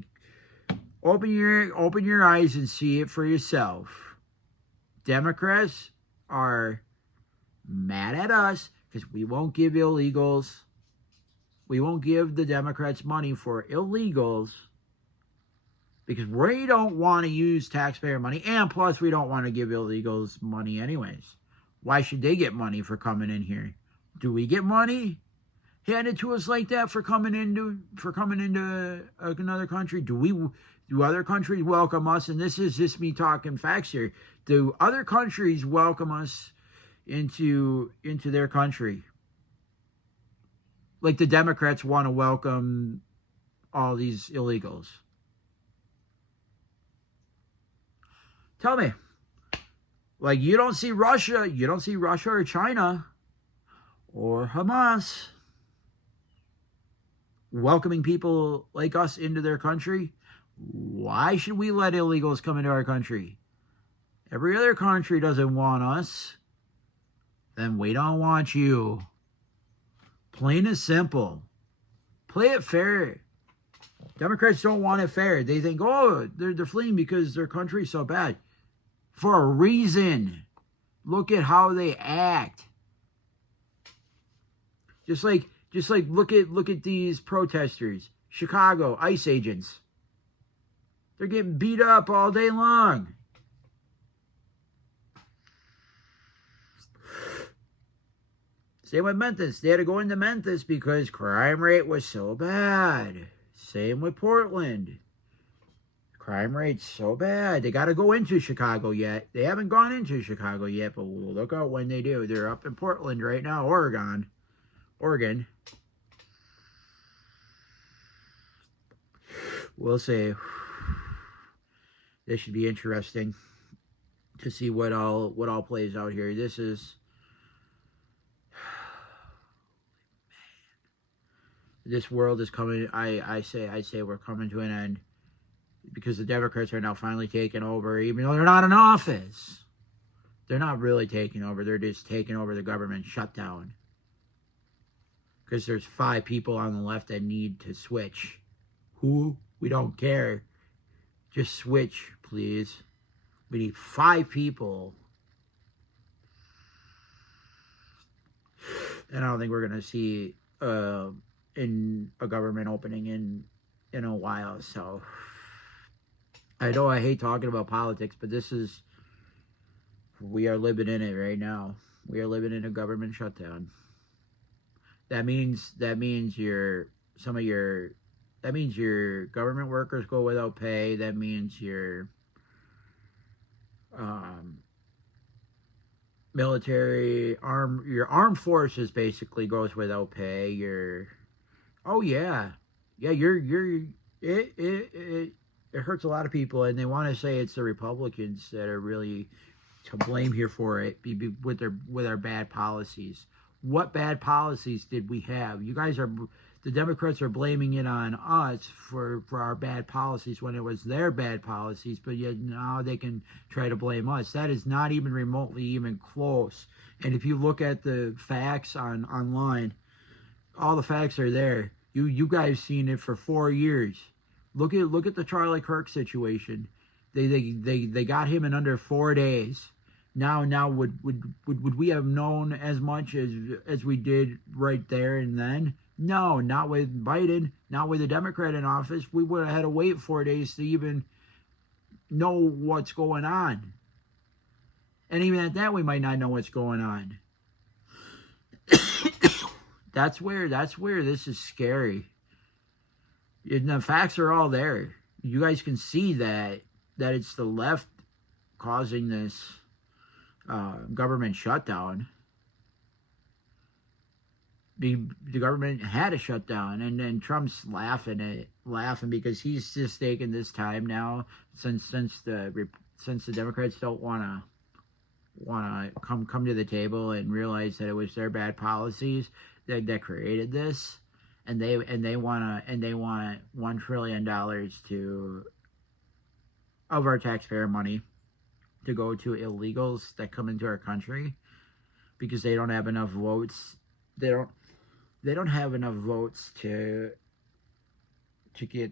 open your eyes and see it for yourself. Democrats are mad at us because we won't give illegals. We won't give the Democrats money for illegals because we don't want to use taxpayer money, and plus we don't want to give illegals money anyways. Why should they get money for coming in here? Do we get money handed to us like that for coming into another country? Do other countries welcome us? And this is just me talking facts here. Do other countries welcome us into their country? Like the Democrats want to welcome all these illegals. Tell me. Like, you don't see Russia or China or Hamas welcoming people like us into their country. Why should we let illegals come into our country? Every other country doesn't want us. Then we don't want you. Plain and simple. Play it fair. Democrats don't want it fair. They think, oh, they're fleeing because their country's so bad. For a reason. Look at how they act. Just like look at these protesters. Chicago, ICE agents. They're getting beat up all day long. Same with Memphis. They had to go into Memphis because crime rate was so bad. Same with Portland. Crime rate's so bad. They got to go into Chicago yet. They haven't gone into Chicago yet, but we'll look out when they do. They're up in Portland right now, Oregon. We'll see. This should be interesting to see what all plays out here. This world is coming. I say we're coming to an end because the Democrats are now finally taking over, even though they're not in office. They're not really taking over. They're just taking over the government shutdown. Because there's 5 people on the left that need to switch. Who? We don't care. Just switch, please. We need 5 people. And I don't think we're going to see in a government opening in a while. So I know I hate talking about politics, but we are living in it right now. We are living in a government shutdown. That means your government workers go without pay. That means your military your armed forces basically goes without pay. it hurts a lot of people, and they want to say it's the Republicans that are really to blame here for it with our bad policies. What bad policies did we have? The Democrats are blaming it on us for our bad policies when it was their bad policies, but yet now they can try to blame us. That is not even remotely even close. And if you look at the facts online, all the facts are there. You guys seen it for 4 years. Look at the Charlie Kirk situation. They got him in under 4 days. Now would we have known as much as we did right there and then? No, not with Biden, not with a Democrat in office. We would have had to wait 4 days to even know what's going on. And even at that, we might not know what's going on. That's where this is scary. And the facts are all there. You guys can see that it's the left causing this government shutdown. The government had a shutdown, and then Trump's laughing because he's just taking this time now since the Democrats don't want to come to the table and realize that it was their bad policies that created this, and they want $1 trillion of our taxpayer money to go to illegals that come into our country because they don't have enough votes. They don't have enough votes to get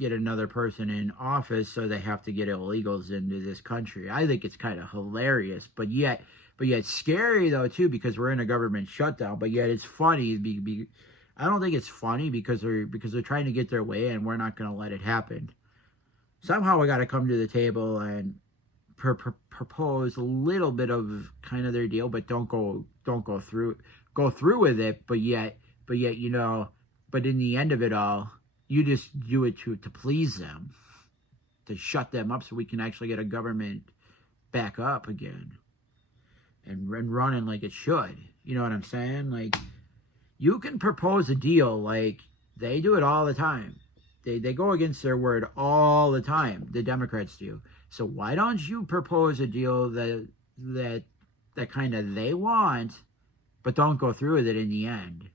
another person in office, so they have to get illegals into this country. I think it's kind of hilarious, but yet scary though too, because we're in a government shutdown. But yet it's funny. I don't think it's funny because they're trying to get their way, and we're not going to let it happen. Somehow we got to come to the table and propose a little bit of kind of their deal, but don't go through with it. But yet but in the end of it all, you just do it to please them, to shut them up, so we can actually get a government back up again and running like it should. You know what I'm saying? Like, you can propose a deal, like they do it all the time. They go against their word all the time. The Democrats do. So why don't you propose a deal that kind of they want, but don't go through with it in the end?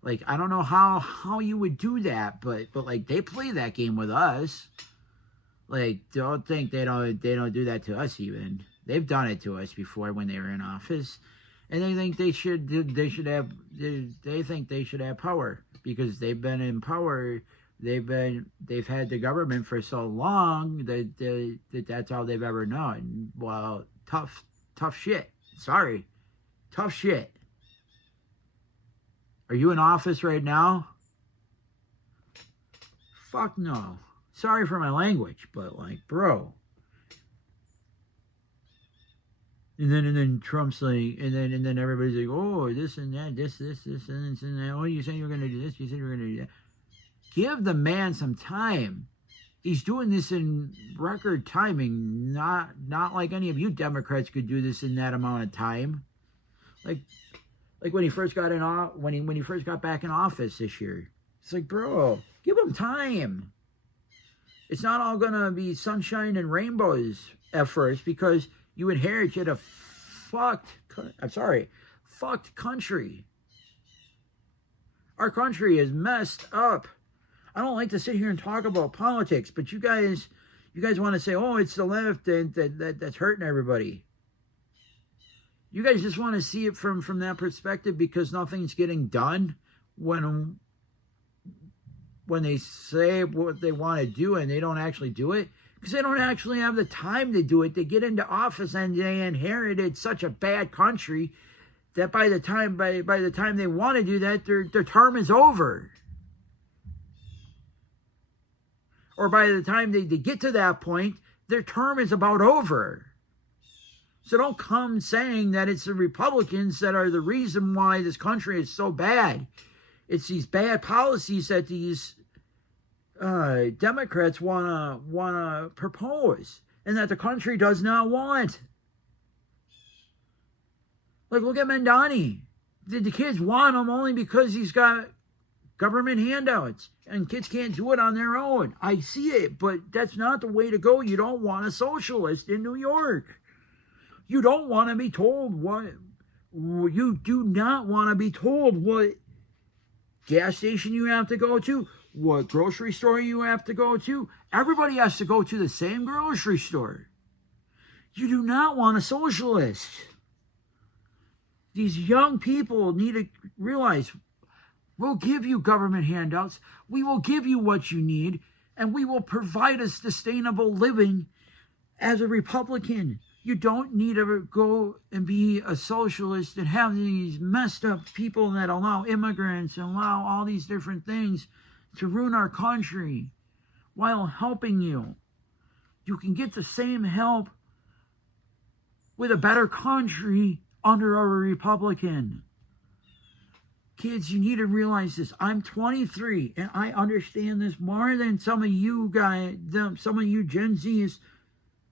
Like, I don't know how you would do that, but like, they play that game with us. Like, don't think they don't do that to us even. They've done it to us before when they were in office, and they think they think they should have power because they've been in power. They've had the government for so long that that's all they've ever known. Well, tough shit. Sorry, tough shit. Are you in office right now? Fuck no. Sorry for my language, but like, bro. And then Trump's like, and then everybody's like, oh, this and that, this and that. Oh, you said you were gonna do this. You said you were gonna do that. Give the man some time. He's doing this in record timing. Not like any of you Democrats could do this in that amount of time. Like when he first got when he first got back in office this year. It's like, bro, give him time. It's not all gonna be sunshine and rainbows at first, because you inherited a fucked country. Our country is messed up. I don't like to sit here and talk about politics, but you guys want to say, oh, it's the left that's hurting everybody. You guys just want to see it from that perspective because nothing's getting done when they say what they want to do and they don't actually do it, because they don't actually have the time to do it. They get into office and they inherited such a bad country that by the time they want to do that, their term is over. Or by the time they get to that point, their term is about over. So don't come saying that it's the Republicans that are the reason why this country is so bad. It's these bad policies that these Democrats wanna propose and that the country does not want. Like, look at Mamdani. The kids want him only because he's got government handouts, and kids can't do it on their own. I see it, but that's not the way to go. You don't want a socialist in New York. You don't want to be told what, you do not want to be told what gas station you have to go to, what grocery store you have to go to. Everybody has to go to the same grocery store. You do not want a socialist. These young people need to realize, we'll give you government handouts, we will give you what you need, and we will provide a sustainable living as a Republican. You don't need to go and be a socialist and have these messed up people that allow immigrants and allow all these different things to ruin our country while helping you. You can get the same help with a better country under a Republican. Kids, you need to realize this. I'm 23, and I understand this more than some of you guys, some of you Gen Zs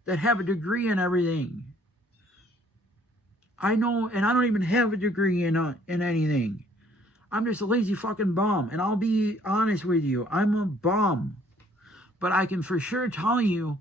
that have a degree in everything. I know, and I don't even have a degree in anything. I'm just a lazy fucking bum, and I'll be honest with you. I'm a bum. But I can for sure tell you